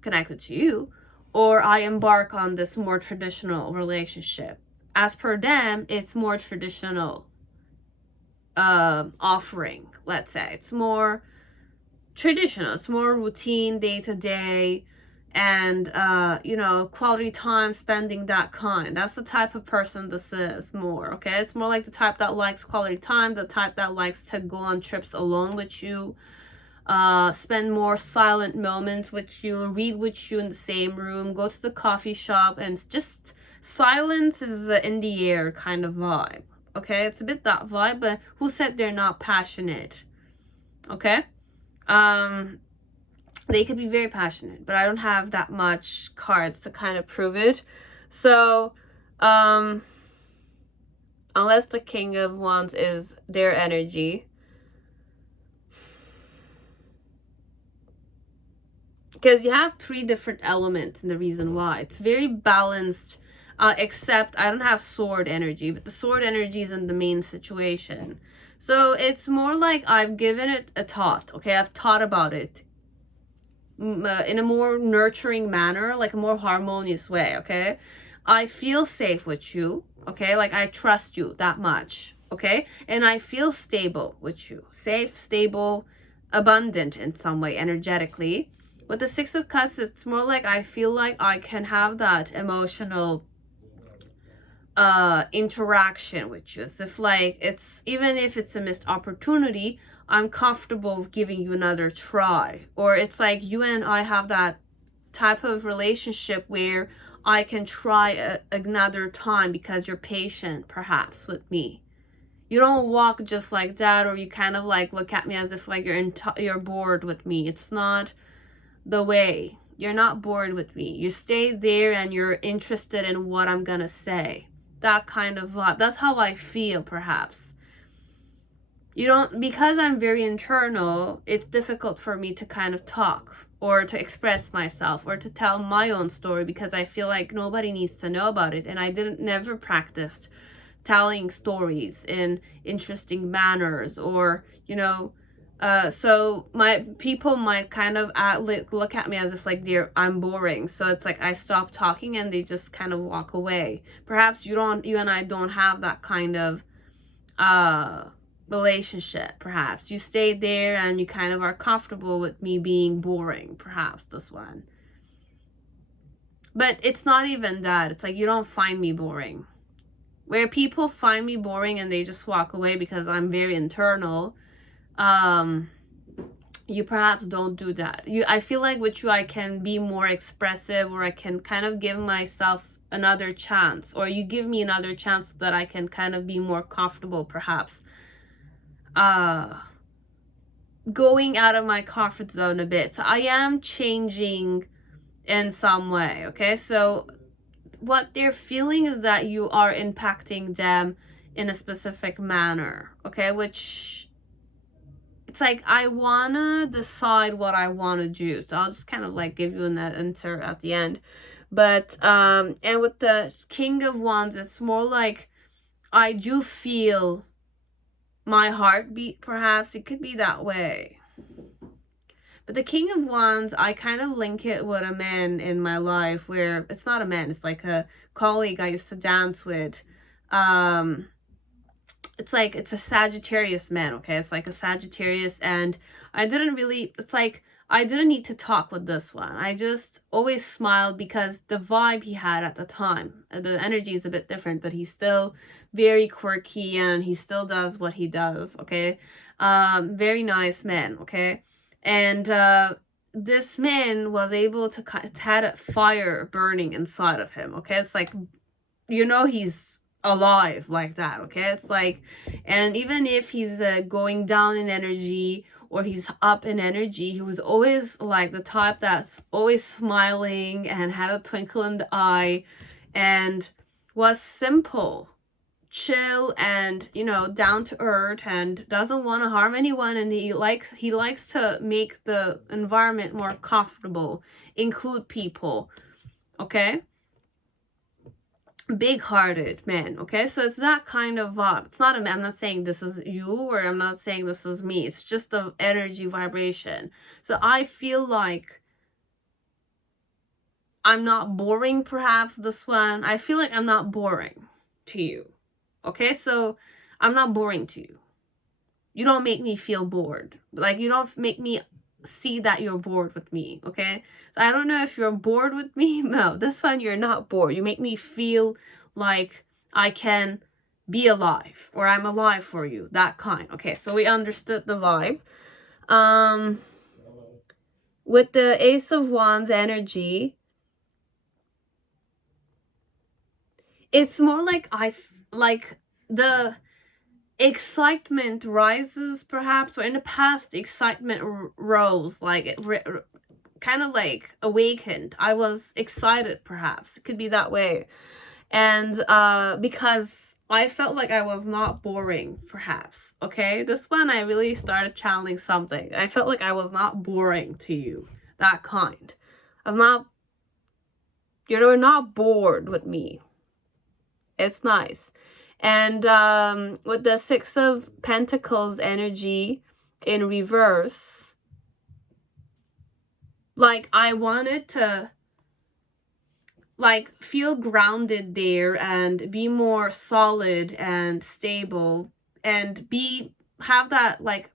connected to you, or I embark on this more traditional relationship. As per them, it's more traditional offering, let's say. It's more traditional, it's more routine, day-to-day, and you know, quality time spending, that kind. That's the type of person this is more, okay? It's more like the type that likes quality time, the type that likes to go on trips alone with you, spend more silent moments with you, read with you in the same room, go to the coffee shop, and just silence is in the air kind of vibe, okay? It's a bit that vibe, but who said they're not passionate, okay? They could be very passionate, but I don't have that much cards to kind of prove it. So unless the King of Wands is their energy, because you have three different elements, and the reason why it's very balanced, except I don't have sword energy, but the sword energy is in the main situation. So it's more like I've given it a thought, okay? I've thought about it in a more nurturing manner, like a more harmonious way, okay? I feel safe with you, okay? Like I trust you that much, okay? And I feel stable with you. Safe, stable, abundant in some way, energetically. With the Six of Cups, it's more like I feel like I can have that emotional interaction with you, as if like it's, even if it's a missed opportunity, I'm comfortable giving you another try. Or it's like you and I have that type of relationship where I can try another time because you're patient perhaps with me. You don't walk just like that, or you kind of like look at me as if like you're bored with me. It's not the way. You're not bored with me. You stay there and you're interested in what I'm gonna say. That kind of vibe. That's how I feel, perhaps. You don't, because I'm very internal, it's difficult for me to kind of talk or to express myself or to tell my own story, because I feel like nobody needs to know about it. And I never practiced telling stories in interesting manners, or, you know, so my people might kind of look at me as if like I'm boring. So it's like I stop talking and they just kind of walk away. Perhaps you and I don't have that kind of relationship. Perhaps you stay there and you kind of are comfortable with me being boring. Perhaps this one. But it's not even that. It's like, you don't find me boring. Where people find me boring and they just walk away because I'm very internal, you perhaps don't do that. I feel like with you, I can be more expressive, or I can kind of give myself another chance, or you give me another chance so that I can kind of be more comfortable, perhaps. Going out of my comfort zone a bit. So I am changing in some way, okay? So what they're feeling is that you are impacting them in a specific manner, okay? Which, it's like, I wanna decide what I wanna do. So I'll just kind of like give you an answer at the end. But, and with the King of Wands, it's more like, I do feel my heartbeat, perhaps. It could be that way. But the King of Wands, I kind of link it with a man in my life, where it's not a man, it's like a colleague I used to dance with. It's like, it's a Sagittarius man, okay? It's like a Sagittarius, and I didn't really, it's like, I didn't need to talk with this one. I just always smiled because the vibe he had at the time, the energy is a bit different, but he's still very quirky and he still does what he does, okay? Very nice man, okay? And this man was able to, had a fire burning inside of him, okay? It's like, you know, he's alive like that, okay? It's like, and even if he's going down in energy or he's up in energy, he was always like the type that's always smiling and had a twinkle in the eye and was simple, chill, and, you know, down to earth, and doesn't want to harm anyone, and he likes to make the environment more comfortable, include people, okay? Big-hearted man, okay? So it's that kind of vibe. It's not I'm not saying this is you, or I'm not saying this is me. It's just the energy vibration. So I feel like I'm not boring, perhaps, this one. I feel like I'm not boring to you, okay? So I'm not boring to you. You don't make me feel bored. Like, you don't make me see that you're bored with me, okay? So I don't know if you're bored with me. No, this one, you're not bored. You make me feel like I can be alive, or I'm alive for you, that kind. Okay, so we understood the vibe. With the Ace of Wands energy, it's more like the excitement rises, perhaps, or in the past excitement rose, like it kind of like awakened. I was excited, perhaps. It could be that way. And because I felt like I was not boring, perhaps, okay? This one, I really started channeling something. I felt like I was not boring to you, that kind. I'm not, you're not bored with me. It's nice. And with the Six of Pentacles energy in reverse, like, I wanted to, like, feel grounded there and be more solid and stable and have that, like,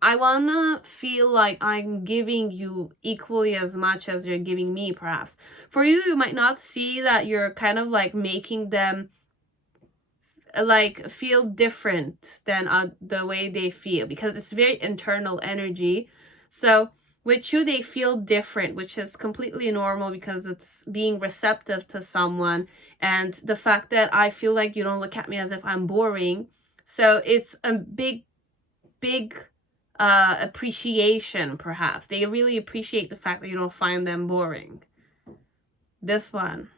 I want to feel like I'm giving you equally as much as you're giving me, perhaps. For you, you might not see that you're kind of like making them like feel different than the way they feel, because it's very internal energy. So with you, they feel different, which is completely normal because it's being receptive to someone. And the fact that I feel like you don't look at me as if I'm boring, so it's a big appreciation, perhaps. They really appreciate the fact that you don't find them boring. This one,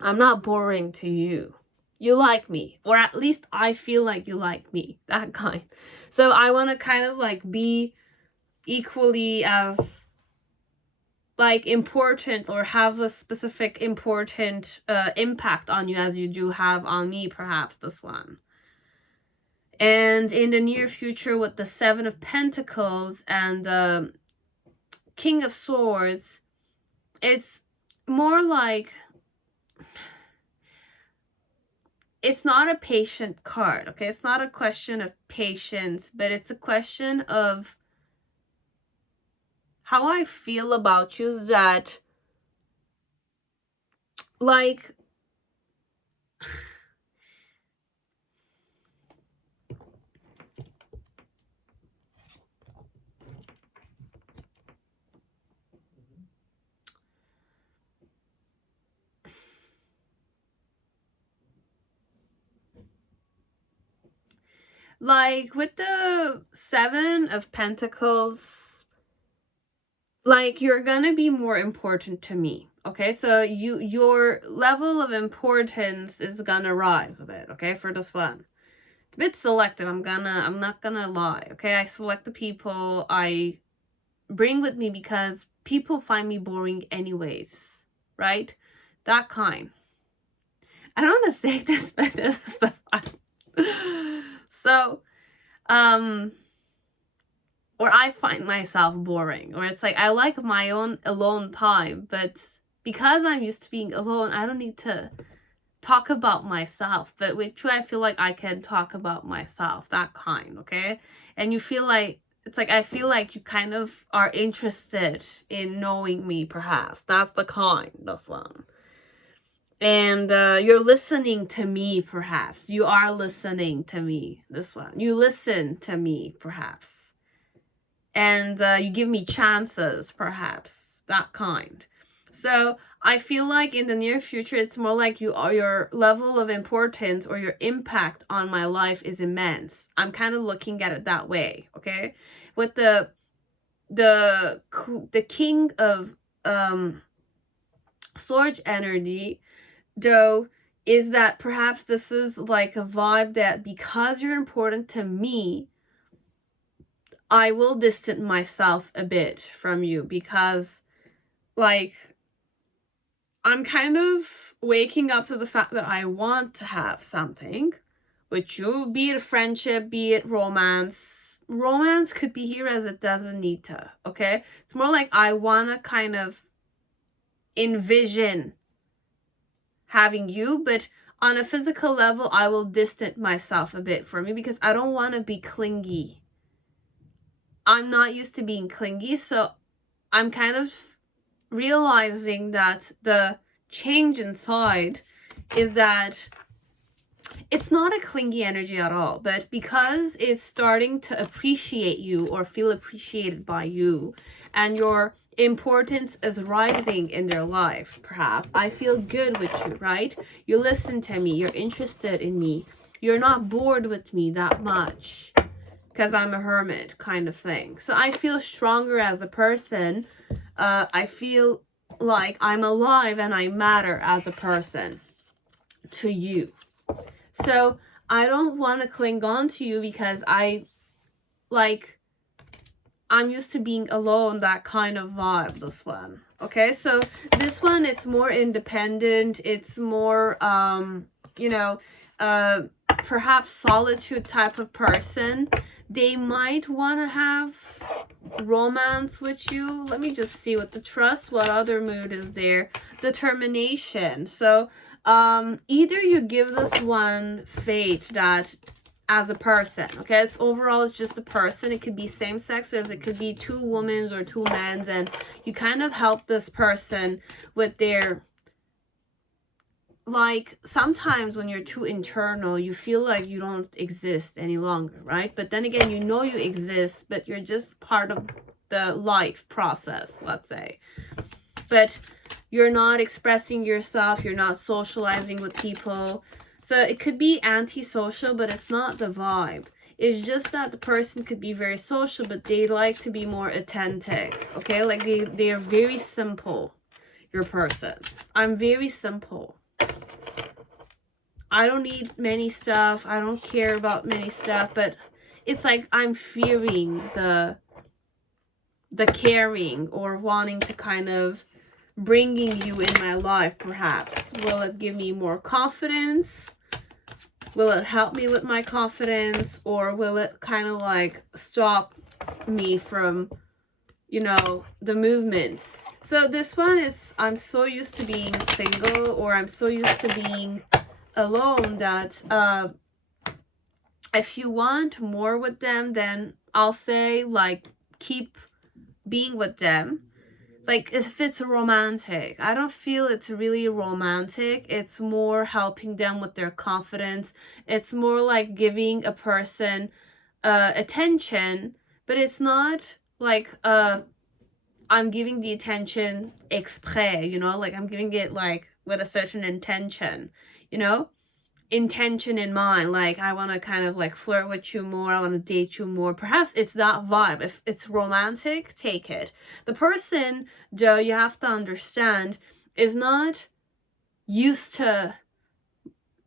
I'm not boring to you. You like me, or at least I feel like you like me, that kind. So I want to kind of like be equally as like important, or have a specific important impact on you as you do have on me, perhaps, this one. And in the near future, with the Seven of Pentacles and the King of Swords, it's more like, it's not a patient card, okay? It's not a question of patience, but it's a question of how I feel about you is that like, like with the Seven of Pentacles, like, you're gonna be more important to me. Okay, so your level of importance is gonna rise a bit, okay, for this one. It's a bit selective, I'm not gonna lie, okay? I select the people I bring with me because people find me boring anyways, right? That kind. I don't want to say this, but this is the fun. So, or I find myself boring, or it's like I like my own alone time, but because I'm used to being alone, I don't need to talk about myself. But with you, I feel like I can talk about myself, that kind, okay? And you feel like, it's like I feel like you kind of are interested in knowing me, perhaps. That's the kind, this one. And you're listening to me, perhaps. You are listening to me, this one. You listen to me, perhaps. And you give me chances, perhaps. That kind. So I feel like in the near future, it's more like your level of importance or your impact on my life is immense. I'm kind of looking at it that way, okay? With the king of Swords energy, though, is that perhaps this is like a vibe that because you're important to me, I will distance myself a bit from you, because like I'm kind of waking up to the fact that I want to have something with you, be it friendship, be it romance. Romance could be here as it doesn't need to, okay? It's more like I want to kind of envision having you, but on a physical level, I will distance myself a bit from you because I don't want to be clingy. I'm not used to being clingy, so I'm kind of realizing that the change inside is that it's not a clingy energy at all, but because it's starting to appreciate you or feel appreciated by you, and your importance is rising in their life, perhaps. I feel good with you, right? You listen to me, you're interested in me, you're not bored with me that much because I'm a hermit, kind of thing. So I feel stronger as a person. I feel like I'm alive and I matter as a person to you. So I don't want to cling on to you because I'm used to being alone, that kind of vibe, this one. Okay, so this one, it's more independent. It's more, perhaps solitude type of person. They might want to have romance with you. Let me just see what the trust, what other mood is there. Determination. So either you give this one fate that as a person, okay, it's overall it's just a person. It could be same sex, as it could be two women's or two men's, and you kind of help this person with their, like, sometimes when you're too internal, you feel like you don't exist any longer, right? But then again, you know you exist, but you're just part of the life process, let's say. But you're not expressing yourself, you're not socializing with people. So it could be antisocial, but it's not the vibe. It's just that the person could be very social, but they like to be more authentic, okay? Like they are very simple, your person. I'm very simple. I don't need many stuff. I don't care about many stuff, but it's like I'm fearing the caring or wanting to kind of bringing you in my life, perhaps. Will it give me more confidence? Will it help me with my confidence? Or will it kind of like stop me from, the movements? So this one is, I'm so used to being single, or I'm so used to being alone that if you want more with them, then I'll say like keep being with them. like if it's romantic, I don't feel it's really romantic. It's more helping them with their confidence. It's more like giving a person attention, but it's not like I'm giving the attention exprès, you know, like I'm giving it like with a certain intention, you know, intention in mind. Like I want to kind of like flirt with you more, I want to date you more. Perhaps it's that vibe. If it's romantic, take it. The person, Joe, you have to understand, is not used to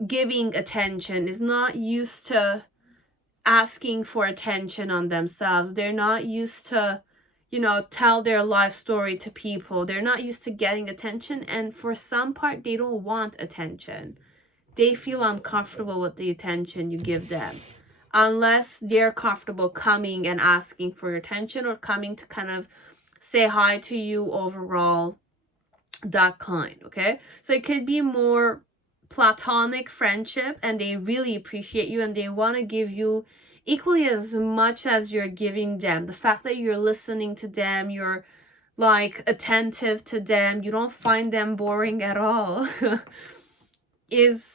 giving attention, is not used to asking for attention on themselves. They're not used to, you know, tell their life story to people. They're not used to getting attention, and for some part they don't want attention. They feel uncomfortable with the attention you give them, unless they're comfortable coming and asking for your attention, or coming to kind of say hi to you overall, that kind. Okay, so it could be more platonic friendship, and they really appreciate you and they want to give you equally as much as you're giving them. The fact that you're listening to them, you're like attentive to them, you don't find them boring at all is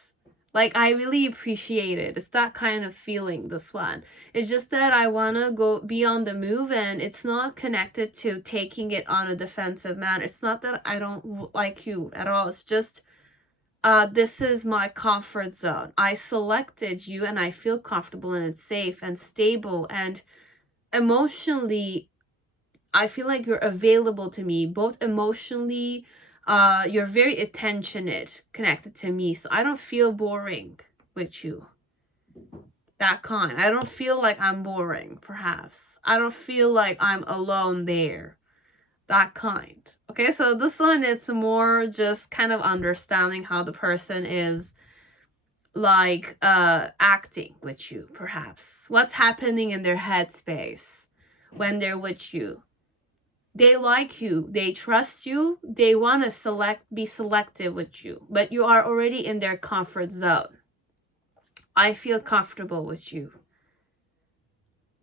like, I really appreciate it. It's that kind of feeling, this one. It's just that I want to go be on the move, and it's not connected to taking it on a defensive manner. It's not that I don't like you at all. It's just this is my comfort zone. I selected you and I feel comfortable and it's safe and stable, and emotionally I feel like you're available to me, both emotionally, you're very attentionate, connected to me, so I don't feel boring with you. That kind. I don't feel like I'm boring, perhaps. I don't feel like I'm alone there. That kind. Okay, so this one, it's more just kind of understanding how the person is like acting with you, perhaps. What's happening in their headspace when they're with you. They like you, they trust you, they want to be selective with you, but you are already in their comfort zone. I feel comfortable with you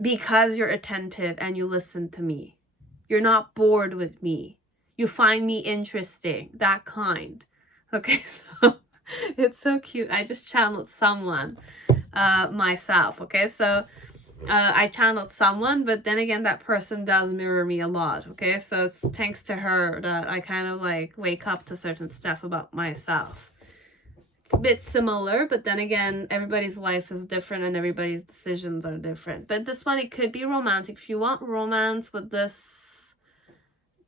because you're attentive and you listen to me. You're not bored with me. You find me interesting, that kind. Okay, so it's so cute. I just channeled someone myself. Okay, so I channeled someone, but then again, that person does mirror me a lot. Okay, so it's thanks to her that I kind of like wake up to certain stuff about myself. It's a bit similar, but then again, everybody's life is different and everybody's decisions are different. But this one, it could be romantic. If you want romance with this,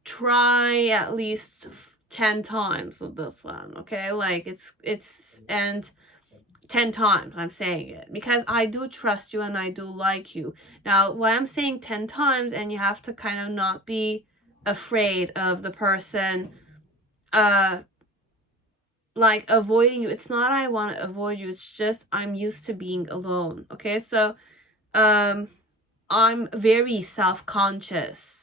try at least 10 times with this one. Okay, like it's and 10 times I'm saying it because I do trust you and I do like you. Now, why I'm saying 10 times, and you have to kind of not be afraid of the person like avoiding you. It's not I want to avoid you, it's just I'm used to being alone. Okay, so I'm very self-conscious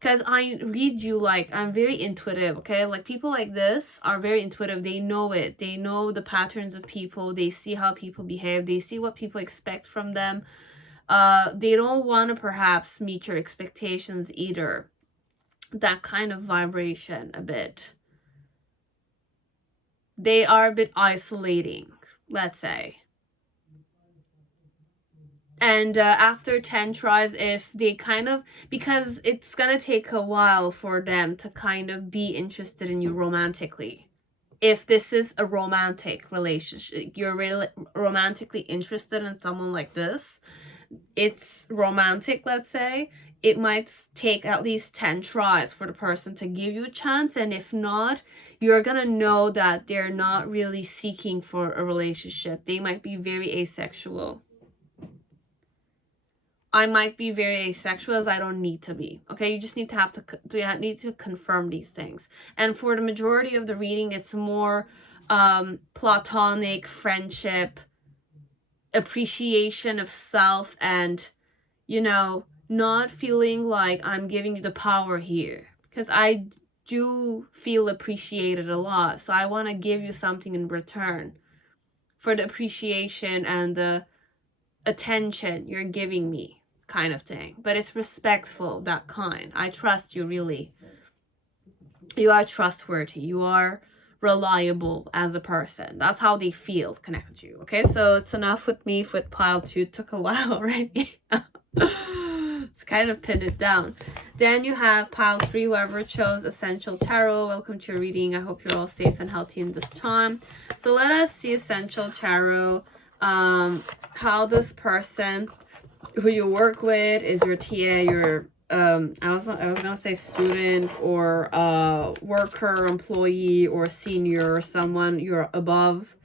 because I read you, like I'm very intuitive. Okay, like people like this are very intuitive. They know it. They know the patterns of people. They see how people behave. They see what people expect from them. They don't want to perhaps meet your expectations either. That kind of vibration a bit. They are a bit isolating, let's say. And after 10 tries, if they kind of, because it's gonna take a while for them to kind of be interested in you romantically. If this is a romantic relationship, you're really romantically interested in someone like this, it's romantic, let's say, it might take at least 10 tries for the person to give you a chance. And if not, you're gonna know that they're not really seeking for a relationship. They might be very asexual. I might be very asexual, as I don't need to be. Okay, you just need to confirm these things. And for the majority of the reading, it's more platonic friendship, appreciation of self, and, you know, not feeling like I'm giving you the power here, because I do feel appreciated a lot. So I want to give you something in return for the appreciation and the attention you're giving me, kind of thing. But it's respectful, that kind. I trust you, really. You are trustworthy. You are reliable as a person. That's how they feel connected to you. Okay, so it's enough with me with pile 2. It took a while already. It's kind of pinned it down. Then you have pile 3, whoever chose Essential Tarot. Welcome to your reading. I hope you're all safe and healthy in this time. So let us see Essential Tarot. How this person who you work with is your TA, your I was gonna say student or worker, employee, or senior, or someone you're above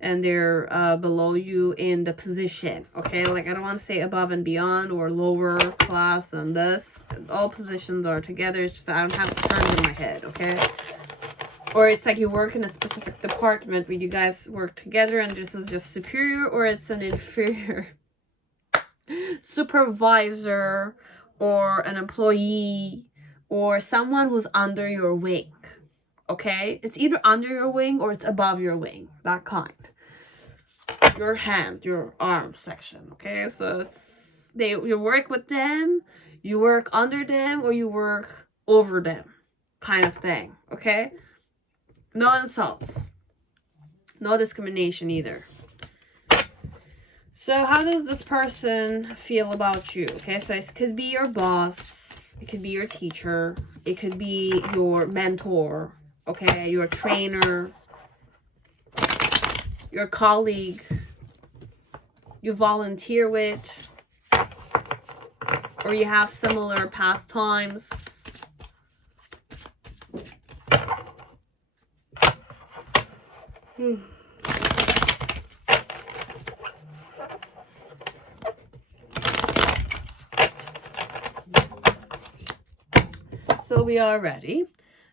and they're below you in the position. Okay, like I don't want to say above and beyond or lower class and this. All positions are together. It's just I don't have terms in my head. Okay, or it's like you work in a specific department where you guys work together and this is just superior, or it's an inferior supervisor or an employee or someone who's under your wing. Okay, it's either under your wing or it's above your wing, that kind. Your hand, your arm section. Okay, so it's you work with them, you work under them, or you work over them, kind of thing. Okay, no insults, no discrimination either. So how does this person feel about you? Okay, so it could be your boss, it could be your teacher, it could be your mentor, okay, your trainer, your colleague, you volunteer with, or you have similar pastimes. So we are ready.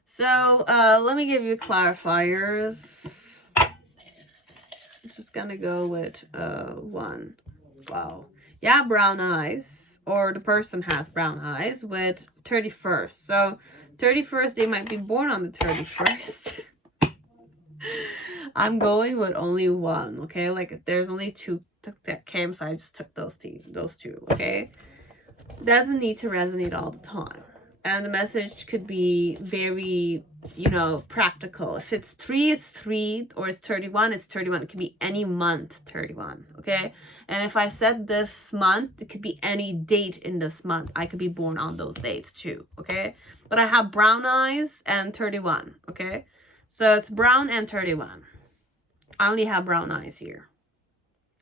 So let me give you clarifiers. I'm just gonna go with 1. Wow. Yeah, brown eyes, or the person has brown eyes with 31st. So 31st, they might be born on the 31st. I'm going with only 1. Okay, like there's only 2 that came, so I just took those two. Okay, doesn't need to resonate all the time. And the message could be very, you know, practical. If it's 3, it's 3, or it's 31, it's 31. It could be any month 31, okay? And if I said this month, it could be any date in this month. I could be born on those dates too, okay? But I have brown eyes and 31, okay? So it's brown and 31. I only have brown eyes here,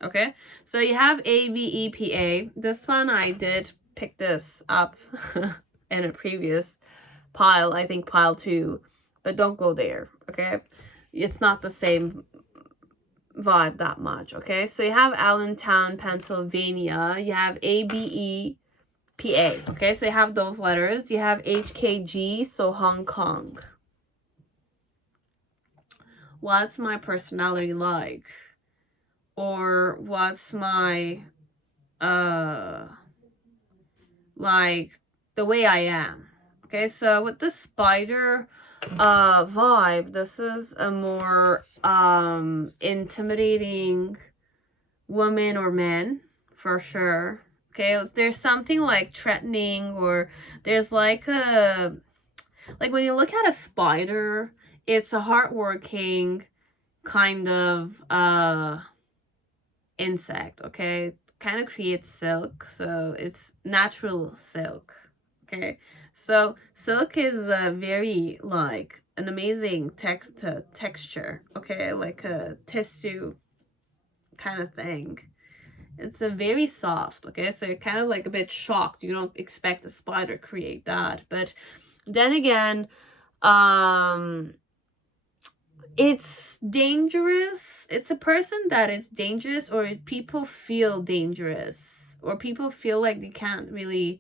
okay? So you have A, B, E, P, A. This one, I did pick this up in a previous pile, I think pile 2, but don't go there, okay? It's not the same vibe that much, okay? So you have Allentown, Pennsylvania, you have ABE, PA, okay? So you have those letters. You have HKG, so Hong Kong. What's my personality like? Or what's my like the way I am? Okay, so with the spider vibe, this is a more intimidating woman or man for sure. Okay, there's something like threatening, or there's like a, like when you look at a spider, it's a hardworking kind of insect. Okay, it kind of creates silk, so it's natural silk. Okay, so silk is very like an amazing texture. Okay, like a tissue kind of thing. It's a very soft. Okay, so you're kind of like a bit shocked. You don't expect a spider create that, but then again, it's dangerous. It's a person that is dangerous, or people feel dangerous, or people feel like they can't really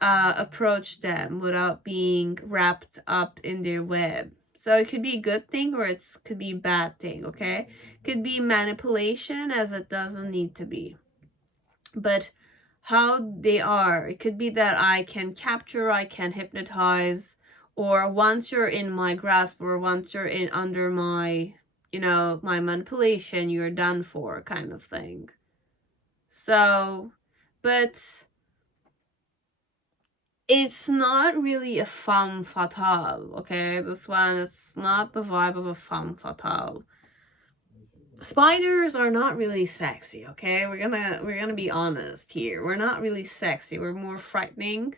approach them without being wrapped up in their web. So it could be a good thing, or it could be a bad thing, okay? Could be manipulation, as it doesn't need to be. But how they are, it could be that I can capture, I can hypnotize, or once you're in my grasp, or once you're in under my, you know, my manipulation, you're done for, kind of thing. So, but it's not really a femme fatale, okay? This one, it's not the vibe of a femme fatale. Spiders are not really sexy, okay? We're gonna be honest here. We're not really sexy. We're more frightening.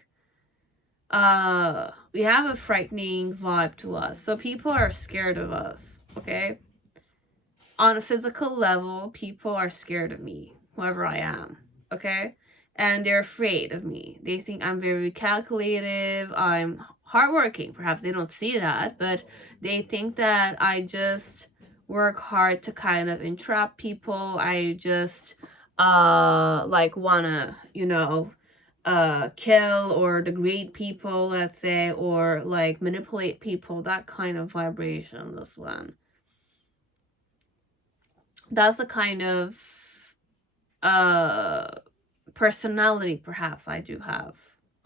We have a frightening vibe to us. So people are scared of us, okay? On a physical level, people are scared of me, whoever I am, okay? And they're afraid of me. They think I'm very calculative, I'm hardworking. Perhaps they don't see that, but they think that I just work hard to kind of entrap people. I just like wanna, you know, kill or degrade people, let's say, or like manipulate people, that kind of vibration. This one, that's the kind of personality perhaps I do have,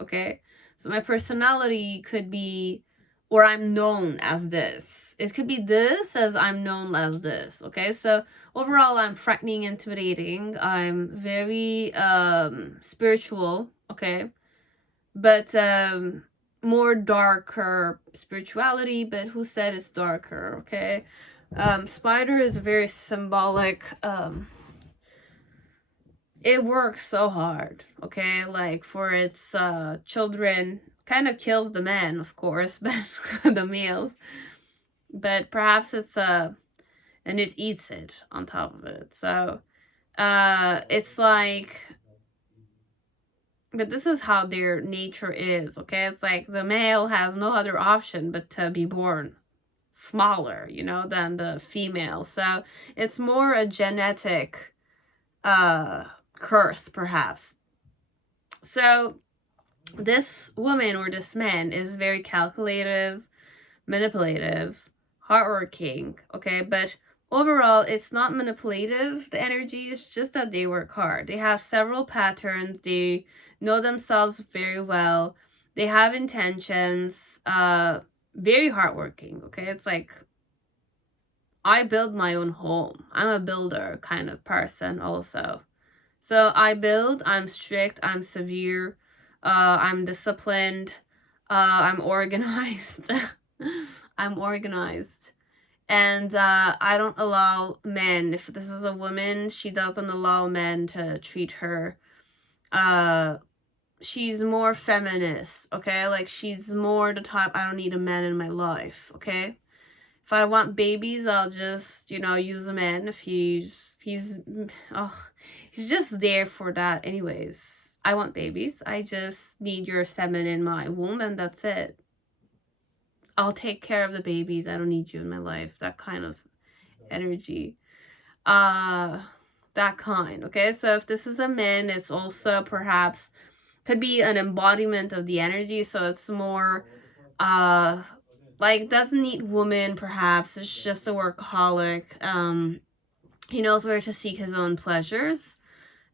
okay? So my personality could be, or I'm known as this. It could be this as I'm known as this, okay? So overall, I'm frightening, intimidating. I'm very spiritual, okay? But more darker spirituality, but who said it's darker, okay? Spider is very symbolic. It works so hard, okay? Like for its children, kind of kills the men, of course, but the males. But perhaps it's and it eats it on top of it. So it's like, but this is how their nature is, okay? It's like the male has no other option but to be born smaller, you know, than the female. So it's more a genetic curse, perhaps. So this woman or this man is very calculative, manipulative, hardworking, okay? But overall, it's not manipulative, the energy. Is just that they work hard. They have several patterns. They know themselves very well. They have intentions. Very hardworking, okay? It's like, I build my own home. I'm a builder kind of person also. So I build, I'm strict, I'm severe, I'm disciplined, I'm organized. I'm organized. And I don't allow men, if this is a woman, she doesn't allow men to treat her. She's more feminist, okay? Like, she's more the type, I don't need a man in my life, okay? If I want babies, I'll just, you know, use a man if he's just there for that anyways. I want babies. I just need your semen in my womb and that's it. I'll take care of the babies. I don't need you in my life. That kind of energy. That kind, okay? So if this is a man, it's also perhaps could be an embodiment of the energy. So it's more like, doesn't need woman, perhaps. It's just a workaholic. He knows where to seek his own pleasures.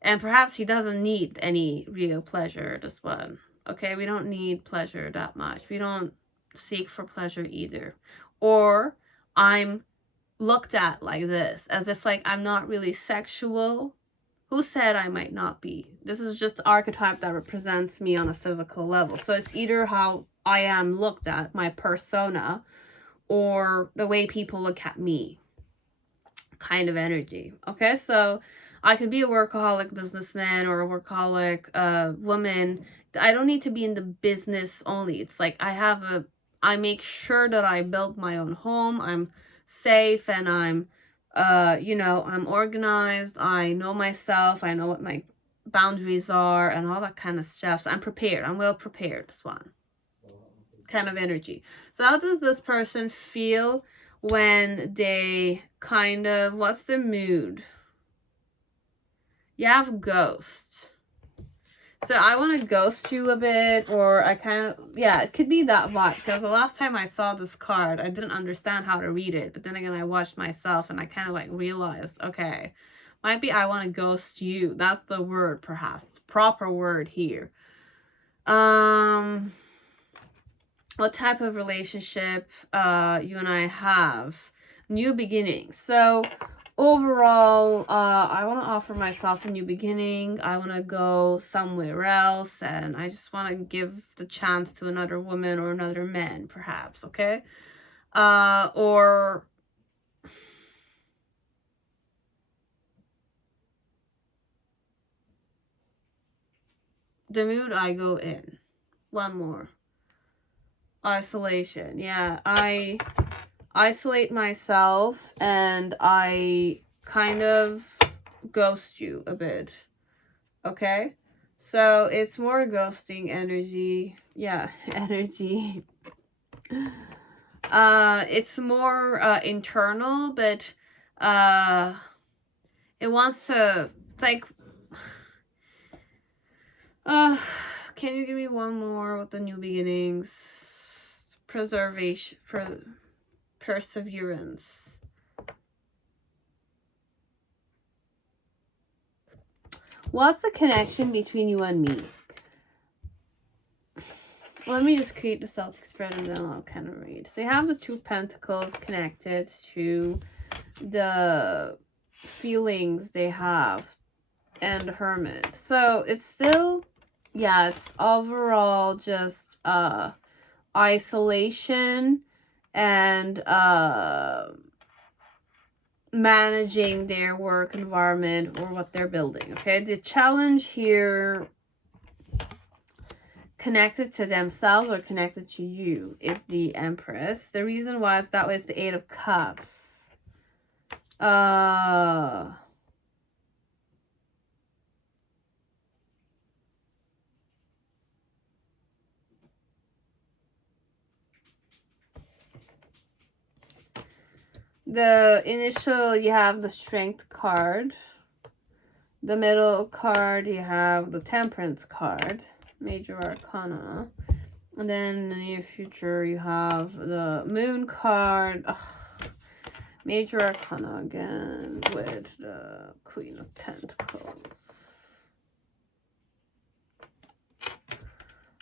And perhaps he doesn't need any real pleasure, this one. Okay, we don't need pleasure that much. We don't seek for pleasure either. Or I'm looked at like this, as if like I'm not really sexual. Who said I might not be? This is just the archetype that represents me on a physical level. So it's either how I am looked at, my persona, or the way people look at me kind of energy. Okay, so I could be a workaholic businessman or a workaholic woman. I don't need to be in the business only. It's like I make sure that I build my own home. I'm safe and I'm you know, I'm organized. I know myself. I know what my boundaries are and all that kind of stuff. So I'm prepared. I'm well prepared. This one kind of energy. So how does this person feel when they kind of, what's the mood? You have ghost. So I want to ghost you a bit, or I kind of, yeah, it could be that vibe. Because the last time I saw this card, I didn't understand how to read it. But then again, I watched myself and I kind of like realized, okay, might be I want to ghost you. That's the word, perhaps. Proper word here. What type of relationship you and I have? New beginnings. So overall, I want to offer myself a new beginning. I want to go somewhere else, and I just want to give the chance to another woman or another man, perhaps, okay? Or the mood I go in. One more. Isolation. Yeah, I isolate myself and I kind of ghost you a bit. Okay? So it's more ghosting energy. Yeah, energy. It's more internal, but it wants to, it's like, can you give me one more with the new beginnings? Preservation, perseverance. What's the connection between you and me? Let me just create the Celtic spread and then I'll kind of read. So you have the Two of Pentacles connected to the feelings they have and the Hermit. So it's still, yeah, it's overall just isolation and managing their work environment or what they're building. Okay, the challenge here connected to themselves or connected to you is the Empress. The reason why is that was the Eight of Cups. The initial, you have the Strength card. The middle card, you have the Temperance card, Major Arcana. And then in the near future, you have the Moon card. Ugh. Major Arcana again with the Queen of Pentacles.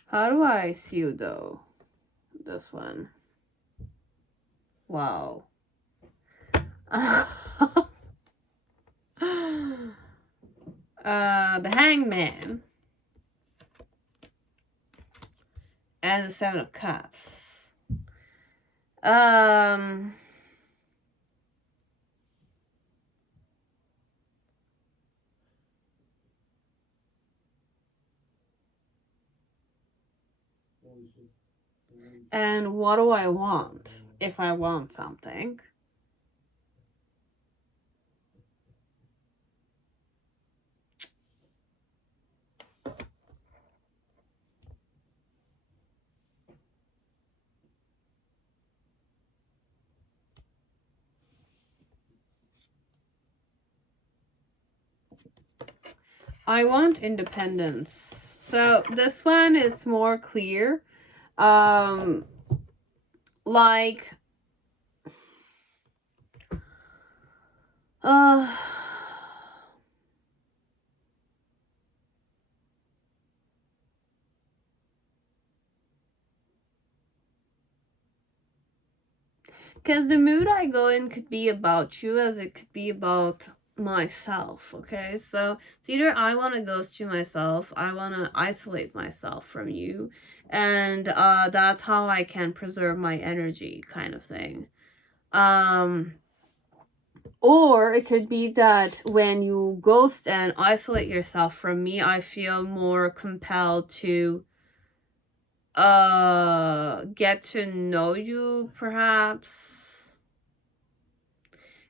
How do I see you though? This one. Wow. The Hangman. And the Seven of Cups. And what do I want if I want something? I want independence. So this one is more clear. Like, because the mood I go in could be about you as it could be about myself, okay? So it's either I want to ghost you myself, I want to isolate myself from you, and that's how I can preserve my energy kind of thing. Or it could be that when you ghost and isolate yourself from me, I feel more compelled to get to know you, perhaps.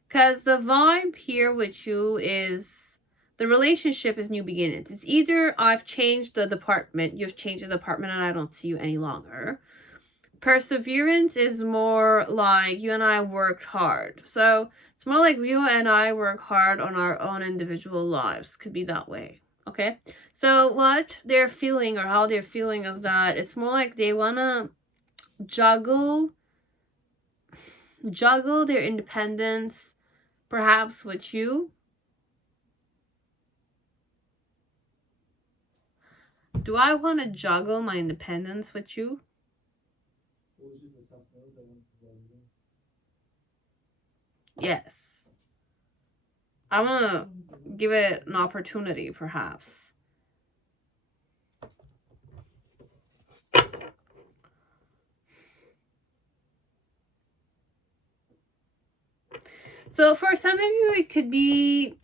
Because the vibe here with you is the relationship is new beginnings. It's either I've changed the department, you've changed the department, and I don't see you any longer. Perseverance is more like you and I worked hard. So it's more like you and I work hard on our own individual lives. Could be that way. Okay. So what they're feeling or how they're feeling is that it's more like they want to juggle their independence perhaps with you. Do I want to juggle my independence with you? Yes. I want to give it an opportunity, perhaps. So for some of you, it could be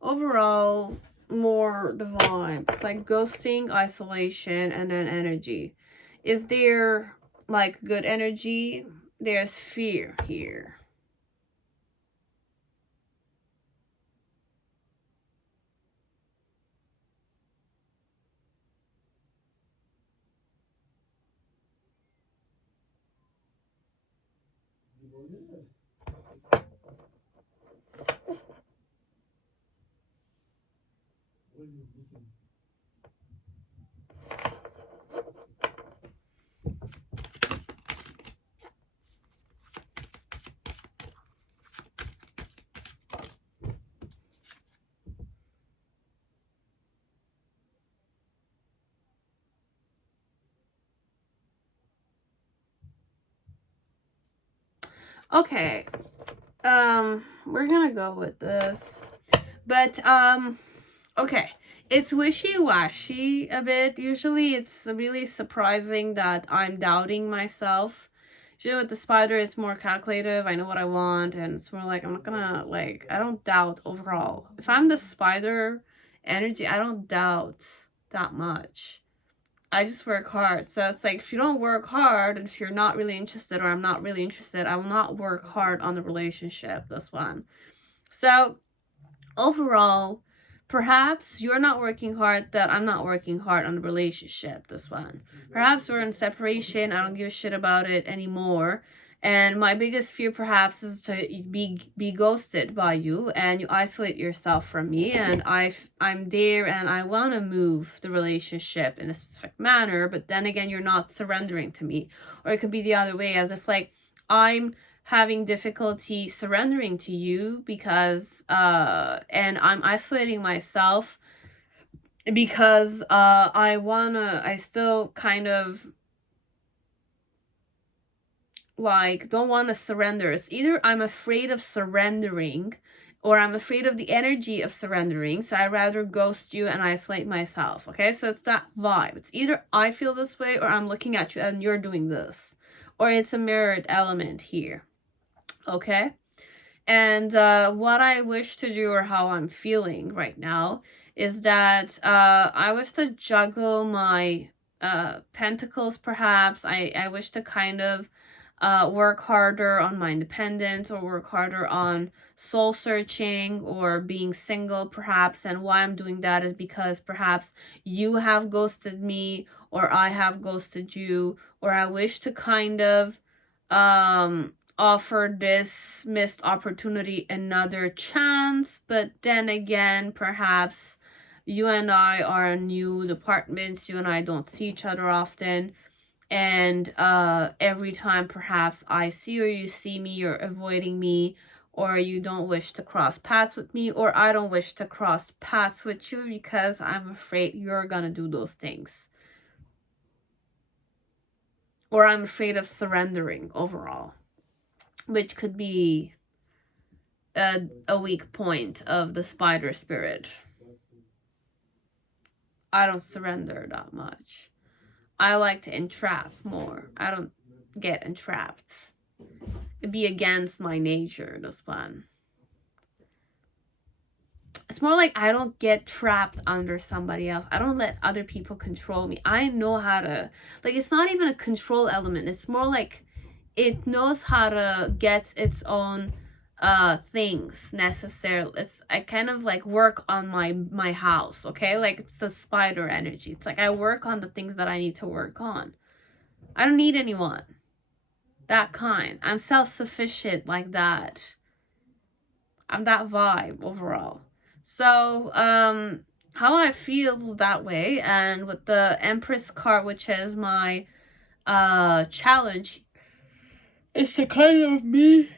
overall more the vibe. It's like ghosting, isolation, and then energy. Is there like good energy? There's fear here. Okay, we're gonna go with this, but okay, it's wishy-washy a bit. Usually it's really surprising that I'm doubting myself. Usually with the spider, it's more calculative. I know what I want, and it's more like, I'm not gonna, like, I don't doubt overall. If I'm the spider energy, I don't doubt that much. I just work hard. So it's like, if you don't work hard, and if you're not really interested, or I'm not really interested, I will not work hard on the relationship, this one. So overall, perhaps you're not working hard, that I'm not working hard on the relationship, this one. Perhaps we're in separation, I don't give a shit about it anymore. And my biggest fear perhaps is to be ghosted by you, and you isolate yourself from me, and I'm there and I want to move the relationship in a specific manner, but then again, you're not surrendering to me. Or it could be the other way, as if like I'm having difficulty surrendering to you because and I'm isolating myself because I still kind of like don't want to surrender. It's either I'm afraid of surrendering or I'm afraid of the energy of surrendering, so I'd rather ghost you and isolate myself. Okay, so it's that vibe. It's either I feel this way or I'm looking at you and you're doing this, or it's a mirrored element here. Okay, and what I wish to do, or how I'm feeling right now, is that I wish to juggle my pentacles, perhaps. I wish to kind of work harder on my independence, or work harder on soul searching, or being single, perhaps. And why I'm doing that is because perhaps you have ghosted me, or I have ghosted you, or I wish to kind of offer this missed opportunity another chance. But then again, perhaps you and I are in new departments, you and I don't see each other often, and every time perhaps I see you or you see me, you're avoiding me, or you don't wish to cross paths with me, or I don't wish to cross paths with you because I'm afraid you're gonna do those things, or I'm afraid of surrendering overall, which could be a weak point of the spider spirit. I don't surrender that much. I like to entrap more. I don't get entrapped. It'd be against my nature, this one. It's more like I don't get trapped under somebody else. I don't let other people control me. I know how to, like, it's not even a control element. It's more like it knows how to get its own things necessarily. It's, I kind of like work on my house, okay? Like, it's the spider energy. It's like I work on the things that I need to work on. I don't need anyone. That kind. I'm self-sufficient like that. I'm that vibe overall. So how I feel that way, and with the Empress card, which is my challenge, is to kind of be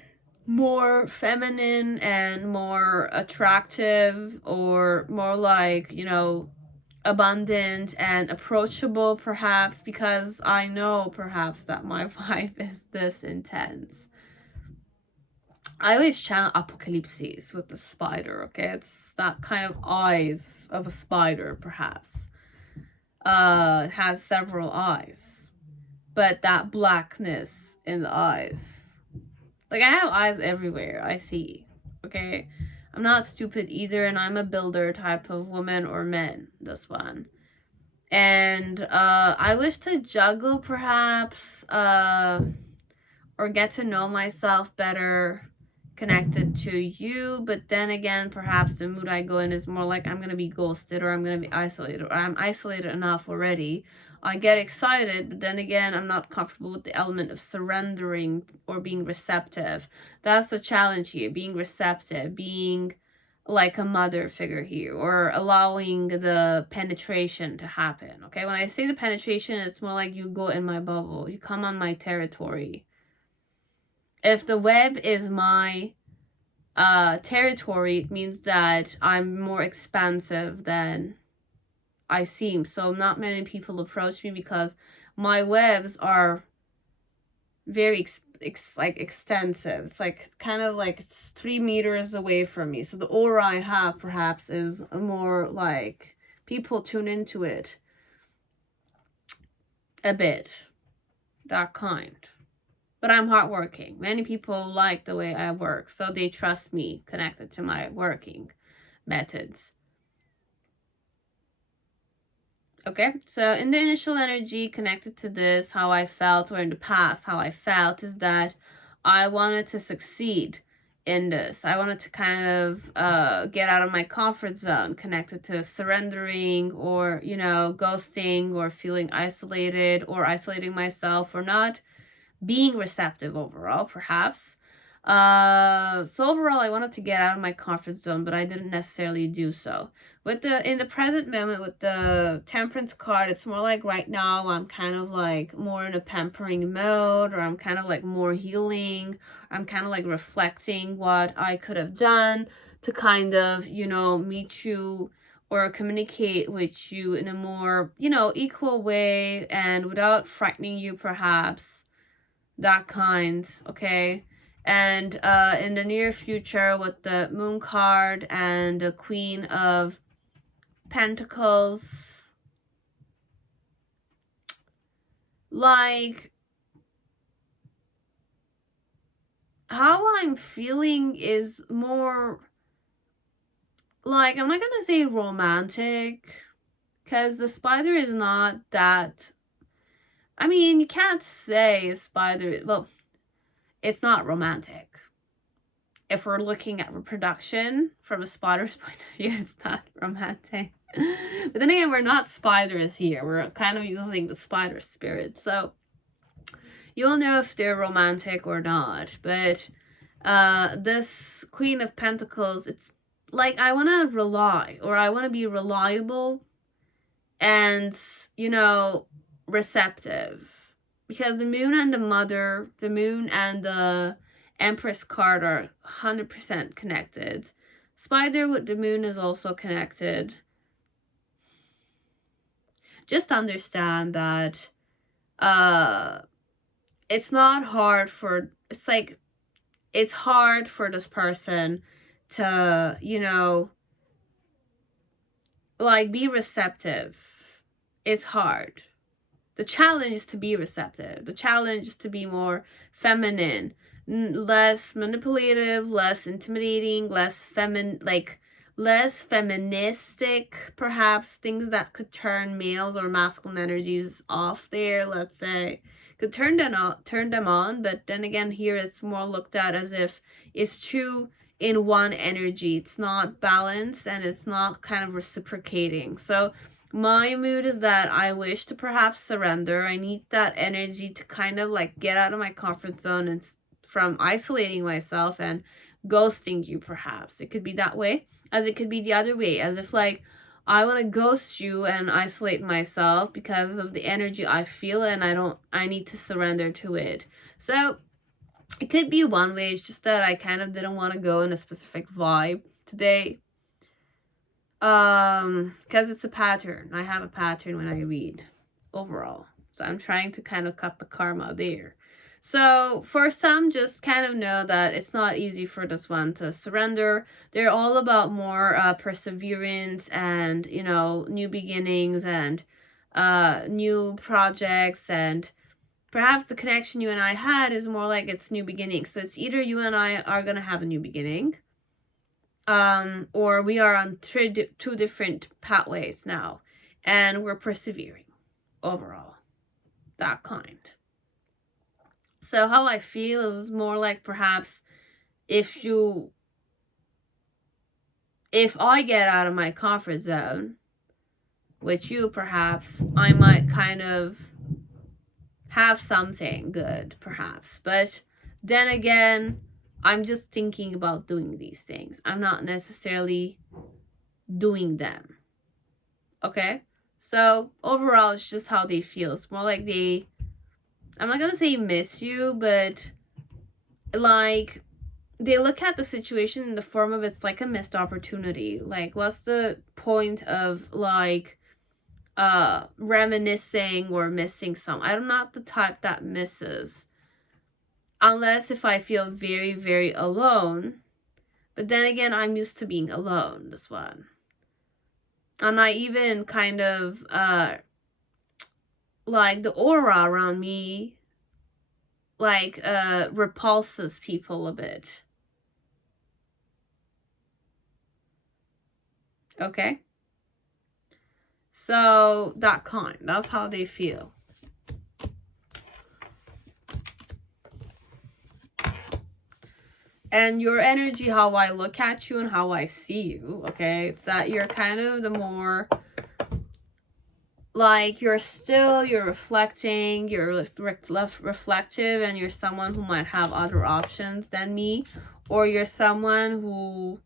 more feminine and more attractive, or more like, you know, abundant and approachable, perhaps, because I know perhaps that my vibe is this intense. I always channel Apocalypses with the spider, okay? It's that kind of eyes of a spider, perhaps. It has several eyes. But that blackness in the eyes. Like, I have eyes everywhere, I see, okay? I'm not stupid either, and I'm a builder type of woman or man, this one. And I wish to juggle, perhaps, or get to know myself better connected to you, but then again, perhaps the mood I go in is more like I'm gonna be ghosted, or I'm gonna be isolated, or I'm isolated enough already. I get excited, but then again, I'm not comfortable with the element of surrendering or being receptive. That's the challenge here, being receptive, being like a mother figure here, or allowing the penetration to happen. Okay, when I say the penetration, it's more like you go in my bubble, you come on my territory. If the web is my territory, it means that I'm more expansive than I seem. So not many people approach me because my webs are very extensive. It's like kind of like it's 3 meters away from me. So the aura I have perhaps is more like people tune into it a bit, that kind. But I'm hardworking. Many people like the way I work, so they trust me connected to my working methods. Okay, so in the initial energy connected to this, how I felt, or in the past, how I felt is that I wanted to succeed in this. I wanted to kind of get out of my comfort zone connected to surrendering, or, you know, ghosting, or feeling isolated, or isolating myself, or not being receptive overall, perhaps. So overall, I wanted to get out of my comfort zone, but I didn't necessarily do so. In the present moment, with the Temperance card, it's more like right now I'm kind of like more in a pampering mode, or I'm kind of like more healing. I'm kind of like reflecting what I could have done to kind of, you know, meet you or communicate with you in a more, you know, equal way and without frightening you, perhaps. That kind, okay? And in the near future, with the Moon card and the Queen of Pentacles, like, how I'm feeling is more, like, I'm not gonna say romantic, because the spider is not that, I mean, you can't say a spider, well, it's not romantic. If we're looking at reproduction from a spider's point of view, it's not romantic. But then again, we're not spiders here. We're kind of using the spider spirit. So you'll know if they're romantic or not. But this Queen of Pentacles, it's like I want to rely, or I want to be reliable and, you know, receptive. Because the Moon and the Mother, the Moon and the Empress card are 100% connected. Spider with the Moon is also connected. Just understand that it's not hard for, it's like, it's hard for this person to, you know, like, be receptive. It's hard. The challenge is to be receptive. The challenge is to be more feminine, less manipulative, less intimidating, less feministic, perhaps, things that could turn males or masculine energies off there, let's say. Could turn them on, but then again, here it's more looked at as if it's two in one energy. It's not balanced, and it's not kind of reciprocating. So my mood is that I wish to perhaps surrender. I need that energy to kind of like get out of my comfort zone and from isolating myself and ghosting you, perhaps. It could be that way, as it could be the other way, as if like I want to ghost you and isolate myself because of the energy I feel, and I need to surrender to it. So it could be one way. It's just that I kind of didn't want to go in a specific vibe today. Because it's a pattern. I have a pattern when I read overall. So I'm trying to kind of cut the karma there. So for some, just kind of know that it's not easy for this one to surrender. They're all about more perseverance and, you know, new beginnings and new projects, and perhaps the connection you and I had is more like it's new beginnings. So it's either you and I are going to have a new beginning, or we are on two different pathways now, and we're persevering overall. That kind. So how I feel is more like perhaps if I get out of my comfort zone with you, perhaps I might kind of have something good, perhaps. But then again, I'm just thinking about doing these things. I'm not necessarily doing them. Okay? So overall, it's just how they feel. It's more like I'm not gonna say miss you, but like they look at the situation in the form of it's like a missed opportunity. Like, what's the point of like reminiscing or missing some? I'm not the type that misses, unless if I feel very, very alone. But then again, I'm used to being alone, this one. And I even kind of like the aura around me like repulses people a bit. Okay? So that's how they feel. And your energy, how I look at you and how I see you, okay? It's that you're kind of the more like you're reflecting, you're reflective, and you're someone who might have other options than me, or you're someone who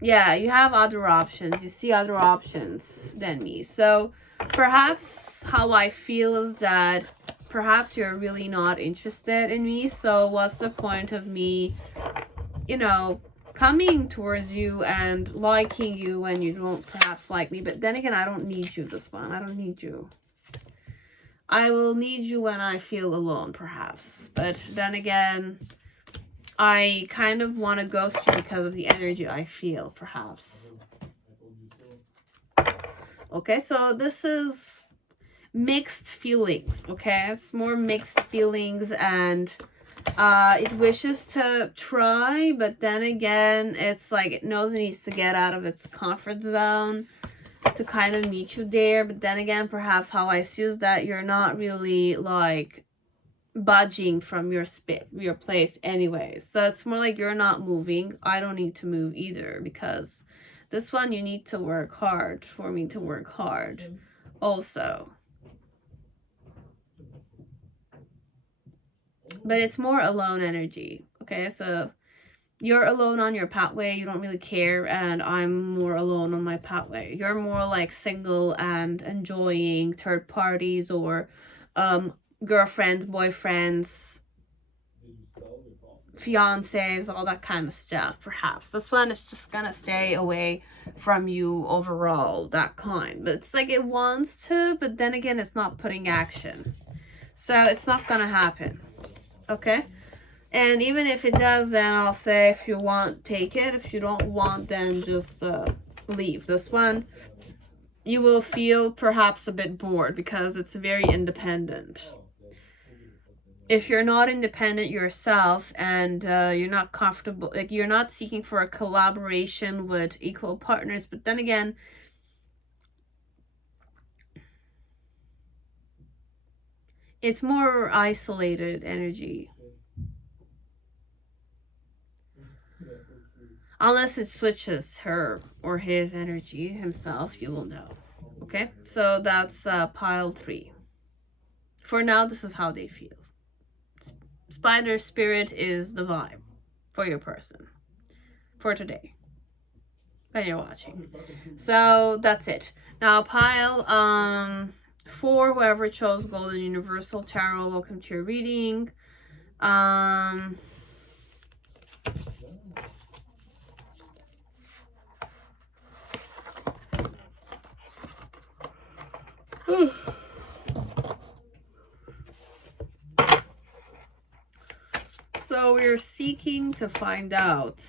yeah, you have other options, you see other options than me. So perhaps how I feel is that perhaps you're really not interested in me, so what's the point of me, you know, coming towards you and liking you when you don't perhaps like me? But then again, I don't need you, this one. I don't need you. I will need you when I feel alone, perhaps. But then again, I kind of want to ghost you because of the energy I feel, perhaps. Okay, so this is mixed feelings, okay? It's more mixed feelings, and it wishes to try, but then again, it's like it knows it needs to get out of its comfort zone to kind of meet you there. But then again, perhaps how I see is that you're not really like budging from your place anyways. So it's more like you're not moving. I don't need to move either, because this one you need to work hard for me to work hard also. But it's more alone energy, okay? So you're alone on your pathway, you don't really care, and I'm more alone on my pathway. You're more like single and enjoying third parties or girlfriends, boyfriends, fiancés, all that kind of stuff. Perhaps this one is just gonna stay away from you overall, that kind. But it's like it wants to, but then again, it's not putting action, so it's not gonna happen. Okay? And even if it does, then I'll say if you want, take it. If you don't want, then just leave. This one, you will feel perhaps a bit bored because it's very independent. If you're not independent yourself and you're not comfortable, like you're not seeking for a collaboration with equal partners, but then again, it's more isolated energy. Unless it switches her or his energy himself, you will know. Okay, so that's pile 3. For now, this is how they feel. Spider spirit is the vibe for your person for today when you're watching. So that's it. Now pile 4, whoever chose Golden Universal Tarot, welcome to your reading. So we're seeking to find out